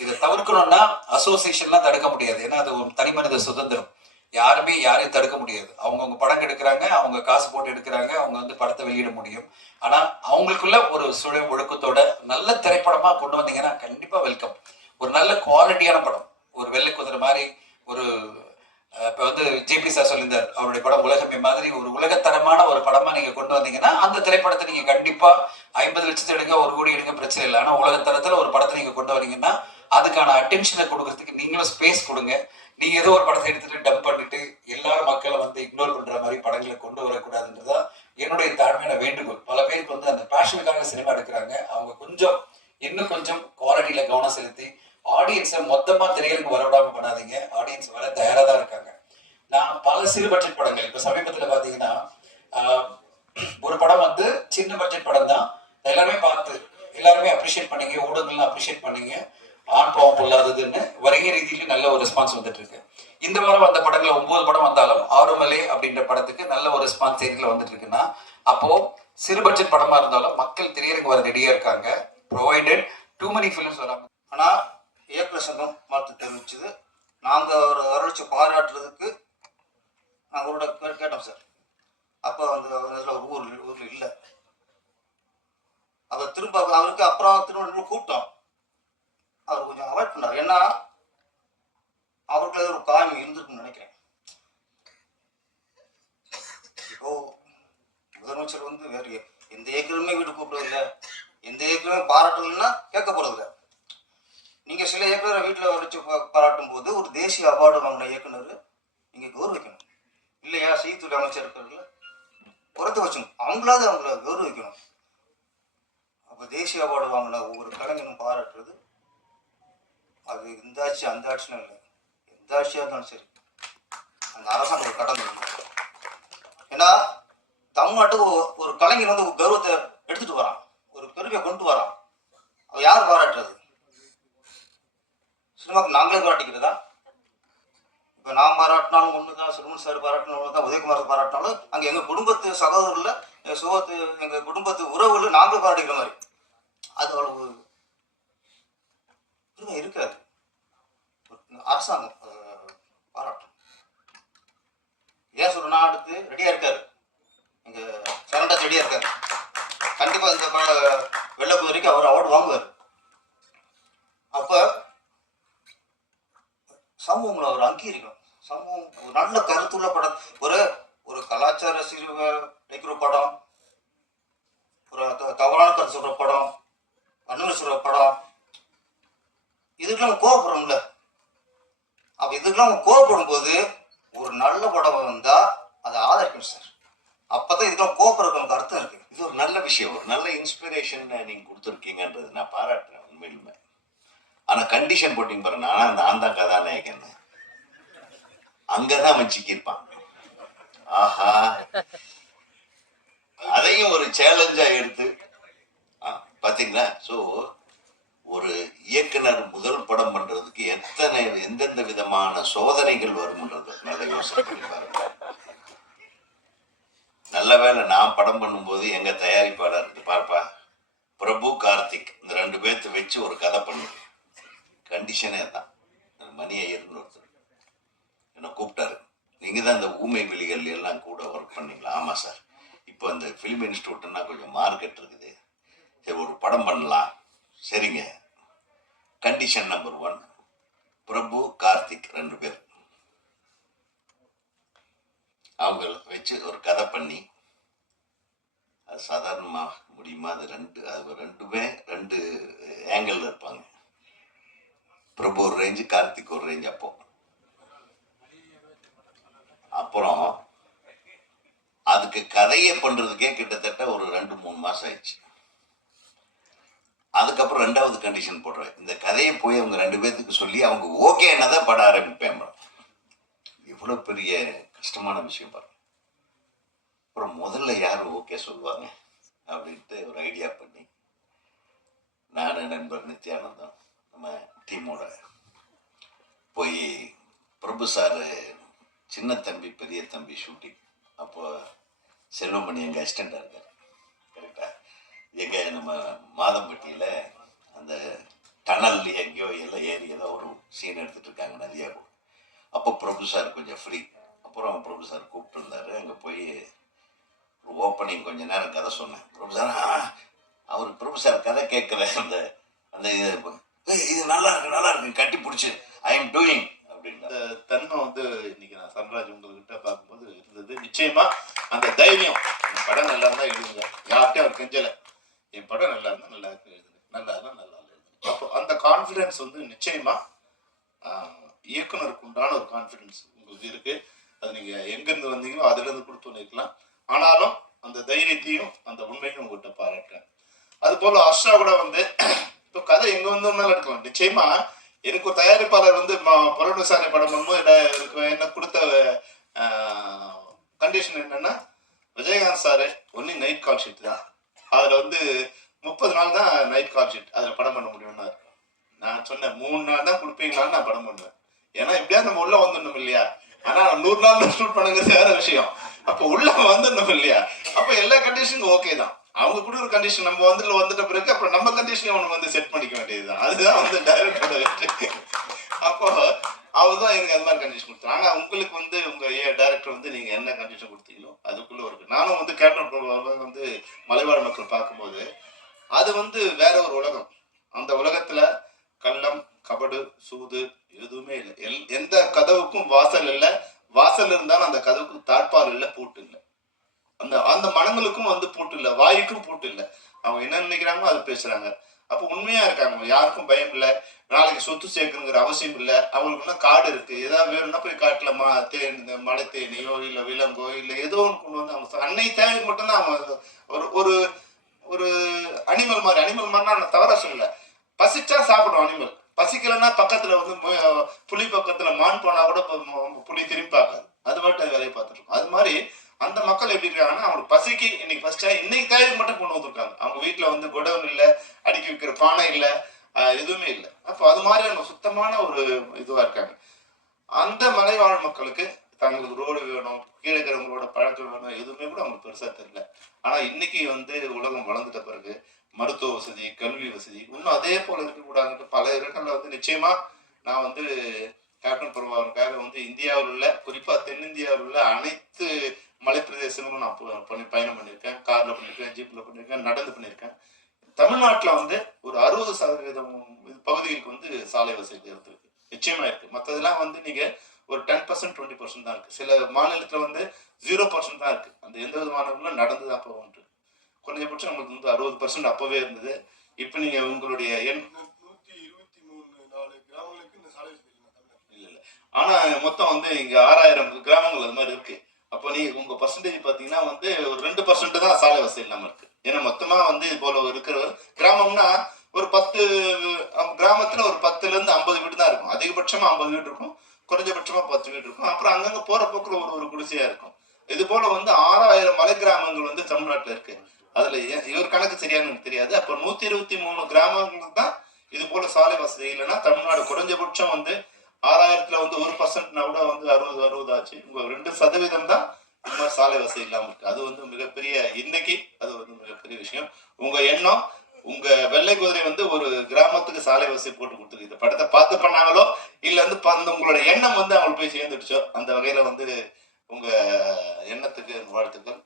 இதை தவிர்க்கணும்னா அசோசியேஷன்லாம் தடுக்க முடியாது. ஏன்னா அது ஒரு தனி மனித சுதந்திரம். யாருமே யாரையும் தடுக்க முடியாது. அவங்கவுங்க படம் எடுக்கிறாங்க, அவங்க காசு போட்டு எடுக்கிறாங்க, அவங்க வந்து படத்தை வெளியிட முடியும். ஆனா அவங்களுக்குள்ள ஒரு சுழல் ஒழுக்கத்தோட நல்ல திரைப்படமா கொண்டு வந்தீங்கன்னா கண்டிப்பா வெல்கம். ஒரு நல்ல குவாலிட்டியான படம், ஒரு வெள்ளைக்குதிரை மாதிரி ஒரு இப்போ வந்து ஜேபி சார் சொல்லியிருந்தார் அவருடைய படம் உலகமே மாதிரி ஒரு உலகத்தரமான ஒரு படமா நீங்க கொண்டு வந்தீங்கன்னா அந்த திரைப்படத்தை நீங்க கண்டிப்பா 50 லட்சத்தை எடுங்க, 1 கோடி எடுங்க, பிரச்சனை இல்லை. ஆனா உலகத்தரத்துல ஒரு படத்தை நீங்க கொண்டு வரீங்கன்னா அதுக்கான அட்டென்ஷனை கொடுக்கறதுக்கு நீங்களும் ஸ்பேஸ் கொடுங்க. நீங்க ஏதோ ஒரு படத்தை எடுத்துட்டு டம்ப் பண்ணிட்டு எல்லாரும் மக்களை வந்து இக்னோர் பண்ற மாதிரி படங்களை கொண்டு வரக்கூடாதுன்றதான் என்னுடைய தாழ்மையான வேண்டுகோள். பல பேருக்கு வந்து அந்த பேஷனுக்காக சினிமா எடுக்கிறாங்க, அவங்க இன்னும் கொஞ்சம் குவாலிட்டியில கவனம் செலுத்தி ஆடியன்ஸை மொத்தமா திரையரங்கு வரவிடாம பண்ணாதீங்க. ஆடியன்ஸ் வர தயாரா தான் இருக்காங்க. நான் பல சிறு பட்ஜெட் படங்கள் இப்ப சமீபத்துல பாத்தீங்கன்னா ஒரு படம் வந்து சின்ன பட்ஜெட் படம் தான், எல்லாருமே அப்ரிஷியேட் பண்ணீங்க, ஊடகங்கள்லாம் அப்ரிஷியேட் பண்ணீங்க. ஆண் பாவம் பொல்லாததுன்னு வணிக ரீதியில நல்ல ஒரு ரெஸ்பான்ஸ் வந்துட்டு இருக்கு. இந்த வாரம் வந்த படங்கள் 9 படம் வந்தாலும் ஆறுமலை அப்படின்ற படத்துக்கு நல்ல ஒரு ரெஸ்பான்ஸ் செய்திகள் வந்துட்டு இருக்குன்னா அப்போ சிறு பட்ஜெட் படமா இருந்தாலும் மக்கள் திரையரங்கு வர ரெடியா இருக்காங்க, ப்ரொவைடட் டூ மெனி ஃபிலிம்ஸ் வராம. ஆனா இயக்குநர் சங்கம் வாழ்த்து தெரிவிச்சது. நாங்க ஒரு வரவழைச்சு பாராட்டுறதுக்கு நாங்கள் அவரோட கேட்டோம் சார். அப்போ வந்து ஒரு ஊர்ல இல்லை. அவர் திரும்ப அவருக்கு அப்புறம் திரும்ப கூப்பிட்டோம். அவர் கொஞ்சம் அவாய்ட் பண்ணார். ஏன்னா அவருக்கு ஒரு காயம் இருந்திருக்குன்னு நினைக்கிறேன். இப்போ முதலமைச்சர் வந்து வேற எந்த இயக்குனருமே வீடு கூப்பிடுறதில்லை, எந்த இயக்குனருமே பாராட்டுறதுன்னா கேட்க போறதில்லை. நீங்க சில இயக்குனரை வீட்டில் வச்சு பாராட்டும் போது ஒரு தேசிய அவார்டு வாங்கின இயக்குனர் நீங்க கௌரவிக்கணும் இல்லையா? செய்தித்துறை அமைச்சர் இருக்கிறதுல குறைந்தபட்சம் அவங்களாவது அவங்கள கௌரவிக்கணும். அப்போ தேசிய அவார்டு வாங்கின ஒவ்வொரு கலைஞனும் பாராட்டுறது அது இந்த ஆட்சி அந்த ஆட்சியும் இல்லை, எந்த ஆட்சியாக இருந்தாலும் சரி அந்த அரசாங்கம் கடந்து. ஏன்னா தமிழ்நாட்டுக்கு ஒரு கலைஞர் வந்து கௌரவத்தை எடுத்துட்டு வரான், ஒரு பெருமையை கொண்டு வரான். அவ யார் பாராட்டுறது? சினிமாவுக்கு நாங்களே பாராட்டிக்கிறதா? இப்போ நான் பாராட்டினாலும் ஒன்று தான், சிறுமன் சார் பாராட்டினாலும் ஒன்று தான், உதயகுமார் பாராட்டினாலும் அங்கே எங்கள் குடும்பத்து சகோதரில் எங்கள் குடும்பத்து உறவுகள் நாங்களும் பாராட்டிக்கிற மாதிரி அது அவ்வளவு பெருமை இருக்காது. அரசாங்கம் பாராட்டும். ஏன் சொல்றேன்னா அடுத்து ரெடியா இருக்காரு, எங்க சரண்டா ரெடியா இருக்காரு. கண்டிப்பா இந்த வெள்ளைக்குதிரைக்கு அவர் அவார்டு வாங்குவார். அப்ப சமூகங்களை அவர் அங்கீகரிக்கணும். சமூகம் ஒரு நல்ல கருத்துள்ள படம், ஒரு கலாச்சார சிறுவை வைக்கிற படம், ஒரு தவறான கருத்து சொல்ற படம், வன்முறை சொல்ற படம், இதுக்கெல்லாம் நம்ம கோவப்படுறோம்ல. அப்போ இதுக்கெல்லாம் அவங்க கோவப்படும் போது ஒரு நல்ல படம் வந்தால் அதை ஆதரிக்கணும் சார். அப்போ தான் இதுக்கெல்லாம் கோவப்படுறதுக்கு நமக்கு அர்த்தம் இருக்குது. இது ஒரு நல்ல விஷயம், ஒரு நல்ல இன்ஸ்பிரேஷன் நீங்கள் கொடுத்துருக்கீங்கன்றது நான் பாராட்டுறேன் உண்மையிலுமே. ஆனால் கண்டிஷன் போட்டிங்க பாருங்க, நான் தான் கதாநாயகன், அங்கதான் அவன் சிக்கியிருப்பான். ஆஹா, அதையும் ஒரு சேலஞ்சா எடுத்து பாத்தீங்களா? ஸோ ஒரு இயக்குனர் முதல் படம் பண்றதுக்கு எந்தெந்த விதமான சோதனைகள் வரும்ன்றது நல்ல யோசனை பண்ணி பாருங்க. நல்ல வேளை நான் படம் பண்ணும்போது எங்க தயாரிப்பாளர் இருக்கு பார்ப்பா, பிரபு கார்த்திக், இந்த 2 பேர்த்து வச்சு ஒரு கதை பண்ணு. கண்டிஷனே தான். மணி ஐயர்னு ஒருத்தர் என்னை கூப்பிட்டாரு, நீங்க தான் இந்த ஊமை விழிகள் எல்லாம் கூட ஒர்க் பண்ணீங்களா? ஆமா சார். இப்போ இந்த ஃபிலிம் இன்ஸ்டியூட்னா கொஞ்சம் மார்க்கெட் இருக்குது, சரி ஒரு படம் பண்ணலாம். சரிங்க, கண்டிஷன் நம்பர் 1, பிரபு கார்த்திக் 2 பேர் அவங்க வச்சு ஒரு கதை பண்ணி, அது சாதாரணமா முடியுமா? அது ரெண்டுமே 2 ஆங்கிள் இருப்பாங்க. பிரபு ஒரு ரேஞ்சு, கார்த்திக் ஒரு ரேஞ்சு. அப்புறம் அதுக்கு கதையை பண்றதுக்கே கிட்டத்தட்ட ஒரு 2-3 மாசம் ஆயிடுச்சு. அதுக்கப்புறம் 2வது கண்டிஷன் போடுறேன், இந்த கதையை போய் அவங்க 2 பேர்த்துக்கு சொல்லி அவங்க ஓகே என்னதான் பட ஆரம்பிப்பேன். எவ்வளவு பெரிய கஷ்டமான விஷயம் பாருங்க. அப்புறம் முதல்ல யார் ஓகே சொல்லுவாங்க அப்படின்ட்டு ஒரு ஐடியா பண்ணி, நான் நண்பர் நித்யானந்தம் நம்ம டீமோட போய், பிரபு சார் சின்ன தம்பி பெரிய தம்பி ஷூட்டிங், அப்போ செல்வமணி எங்கள் அசிஸ்டண்டாக இருக்கார். கரெக்டாக எங்கள் நம்ம மாதம்பட்டியில் அந்த டனல் எங்கேயோ எல்லாம் ஏறி ஏதோ ஒரு சீன் எடுத்துகிட்டு இருக்காங்க நதியாக. அப்போ பிரபு சார் கொஞ்சம் ஃப்ரீ. அப்புறம் பிரபு சார் கூப்பிட்டுருந்தாரு. அங்கே போய் ஒரு ஓப்பனிங் கொஞ்ச நேரம் கதை சொன்னேன். பிரபு சார் அவர் பிரபு சார் கதை கேட்குற அந்த அந்த இது நல்லா இருக்கு கட்டி பிடிச்சி ஐ எம் டூயிங் அப்படின்னு தன்மை வந்து இன்னைக்கு நான் சன்ராஜ் உங்ககிட்ட பார்க்கும்போது இருந்தது. நிச்சயமா அந்த தைரியம், என் படம் நல்லா இருந்தா எழுதுங்க, யார்கிட்டையும் அவர் கெஞ்சலை, என் படம் நல்லா இருந்தா நல்லா இருக்கு எழுதுங்க, நல்லா இருந்தா நல்லா எழுதுங்க. அப்போ அந்த கான்ஃபிடென்ஸ் வந்து நிச்சயமா இயக்குனருக்கு உண்டான ஒரு கான்ஃபிடென்ஸ் உங்களுக்கு இருக்கு. அது நீங்க எங்கிருந்து வந்தீங்களோ அதுல இருந்து கொடுத்து இருக்கலாம். ஆனாலும் அந்த தைரியத்தையும் அந்த உண்மையும் உங்கள்கிட்ட பாராட்டுறேன். அது போல ஹர்ஷா கூட வந்து இப்போ கதை எங்க வந்தோம்னாலும் எடுக்கலாம். நிச்சயமா எனக்கு ஒரு தயாரிப்பாளர் வந்து புலனுசாரி படம் பண்ணும்போது என்ன கொடுத்த கண்டிஷன் என்னன்னா, Vijayakanth sir only night call sheet தான், அதுல வந்து 30 நாள் தான் நைட் கால் ஷீட், அதுல படம் பண்ண முடியும்னா. நான் சொன்னேன் 3 நாள் தான் கொடுப்பீங்களான்னு நான் படம் பண்ணுவேன். ஏன்னா எப்படியா நம்ம உள்ள வந்துடணும் இல்லையா? ஆனா 100 நாள் ஷூட் பண்ணுங்கிறது வேற விஷயம். அப்போ உள்ள வந்துடணும் இல்லையா? அப்போ எல்லா கண்டிஷனும் ஓகே தான். அவங்க கூட ஒரு கண்டிஷன் நம்ம வந்துட்ட பிறகு அப்புறம் நம்ம கண்டிஷனையும் அவனுக்கு வந்து செட் பண்ணிக்க வேண்டியதுதான். அதுதான் வந்து டைரக்டரோட வெற்றி. அப்போ அவர் தான் எனக்கு அந்த மாதிரி கண்டிஷன் கொடுத்தாரு. ஆனா உங்களுக்கு வந்து உங்க டைரக்டர் வந்து நீங்க என்ன கண்டிஷன் கொடுத்தீங்களோ அதுக்குள்ள இருக்கு. நானும் வந்து கேப்டன் வந்து மலைவாழ் மக்கள் பார்க்கும்போது அது வந்து வேற ஒரு உலகம். அந்த உலகத்துல கள்ளம், கபடு, சூது எதுவுமே இல்லை. எந்த கதவுக்கும் வாசல் இல்லை, வாசல் இருந்தாலும் அந்த கதவுக்கு தாழ்பால் இல்லை, பூட்டு இல்லை. அந்த அந்த மனங்களுக்கும் வந்து பூட்டு இல்லை, வாய்க்கும் பூட்டு இல்லை. அவங்க என்ன நினைக்கிறாங்களோ அது பேசுறாங்க. அப்போ உண்மையா இருக்காங்க, யாருக்கும் பயம் இல்லை, நாளைக்கு சொத்து சேர்க்கணுங்கிற அவசியம் இல்லை. அவங்களுக்கு இன்னும் காடு இருக்கு, ஏதாவது வேணும்னா போய் காட்டுல மலை தேனியோ இல்லை விலங்கோ இல்லை ஏதோ ஒன்று கொண்டு வந்து அவங்க அன்னை தேவைக்கு மட்டும்தான் அவங்க ஒரு ஒரு அனிமல் மாதிரினா நான் தவறா சொல்லல, பசிச்சா சாப்பிடும் அனிமல், பசிக்கலைன்னா பக்கத்துல வந்து புலி பக்கத்துல மான் போனா கூட புலி திரும்பி பார்க்காது, அது மட்டும் வேலையை பார்த்துட்டு இருக்கும். அது மாதிரி அந்த மக்கள் எப்படி இருக்காங்கன்னா, அவங்களுக்கு பசிக்கு இன்னைக்கு பசிச்சா இன்னைக்கு தேவைக்கு மட்டும் கொண்டு வந்துருக்காங்க. அவங்க வீட்டுல வந்து குடவுன் இல்லை, அடிக்கி வைக்கிற பானை இல்லை, எதுவுமே இல்லை. அப்போ அது மாதிரி அவங்க சுத்தமான ஒரு இதுவா இருக்காங்க. அந்த மலைவாழ் மக்களுக்கு தங்களுக்கு ரோடு வேணும், கீழே இருக்கிறவங்களோட பழக்கம் வேணும், எதுவுமே கூட அவங்களுக்கு பெருசா தெரியல. ஆனா இன்னைக்கு வந்து உலகம் வளர்ந்துட்ட பிறகு மருத்துவ வசதி, கல்வி வசதி இன்னும் அதே போல இருக்கக்கூடாது. பல இடங்கள்ல வந்து நிச்சயமா நான் வந்து கேப்டன் பிரபாகருக்காக வந்து இந்தியாவில் உள்ள, குறிப்பா தென்னிந்தியாவில் உள்ள அனைத்து மலை பிரதேசங்களும் நான் பயணம் பண்ணியிருக்கேன். கார்ல பண்ணியிருக்கேன், ஜீப்ல பண்ணியிருக்கேன், நடந்து பண்ணியிருக்கேன். தமிழ்நாட்டில் வந்து ஒரு 60% பகுதிகளுக்கு வந்து சாலை வசதி இருக்கு, நிச்சயமா இருக்கு. மற்றதெல்லாம் வந்து நீங்க ஒரு 10% 20% தான் இருக்கு. சில மாநிலத்துல வந்து 0% தான் இருக்கு. அந்த எந்த விதமான நடந்துதான் போகும்ட்டு. குறைஞ்சபட்சம் நம்மளுக்கு வந்து 60% அப்பவே இருந்தது. இப்ப நீங்க உங்களுடைய 123 நாள் ஆனா மொத்தம் வந்து இங்க 6000 கிராமங்கள் அது மாதிரி இருக்கு. அப்போ நீ உங்க பர்சன்டேஜ் பாத்தீங்கன்னா வந்து ஒரு 2% தான் சாலை வசதி இல்லாம இருக்கு. ஏன்னா மொத்தமா வந்து இது போல இருக்கிற கிராமம்னா ஒரு 10 கிராமத்துல ஒரு 10ல இருந்து 50 வீடு தான் இருக்கும். அதிகபட்சமா 50 வீடு இருக்கும், குறைஞ்சபட்சமா 10 வீடு இருக்கும். அப்புறம் அங்கங்க போற போக்குல ஒரு குடிசையா இருக்கும். இது போல வந்து 6000 மலை கிராமங்கள் வந்து தமிழ்நாட்டுல இருக்கு. அதுல இவர் கணக்கு சரியானு எனக்கு தெரியாது. அப்ப 123 கிராமங்கள் தான் இது போல சாலை வசதி இல்லைன்னா தமிழ்நாடு குறைஞ்சபட்சம் வந்து 6000த்துல வந்து 1%னா கூட வந்து 60 ஆச்சு. உங்க 2% தான் இந்த மாதிரி சாலை வசதி இல்லாம இருக்கு. அது வந்து மிகப்பெரிய இன்னைக்கு அது வந்து மிகப்பெரிய விஷயம். உங்க எண்ணம், உங்க வெள்ளை குதிரை வந்து ஒரு கிராமத்துக்கு சாலை வசதி போட்டு கொடுத்துருக்கு. இந்த படத்தை பார்த்து பண்ணாங்களோ இல்ல வந்து உங்களோட எண்ணம் வந்து அவங்களுக்கு போய் சேர்ந்துடுச்சோ, அந்த வகையில வந்து உங்க எண்ணத்துக்கு வாழ்த்துக்கள்.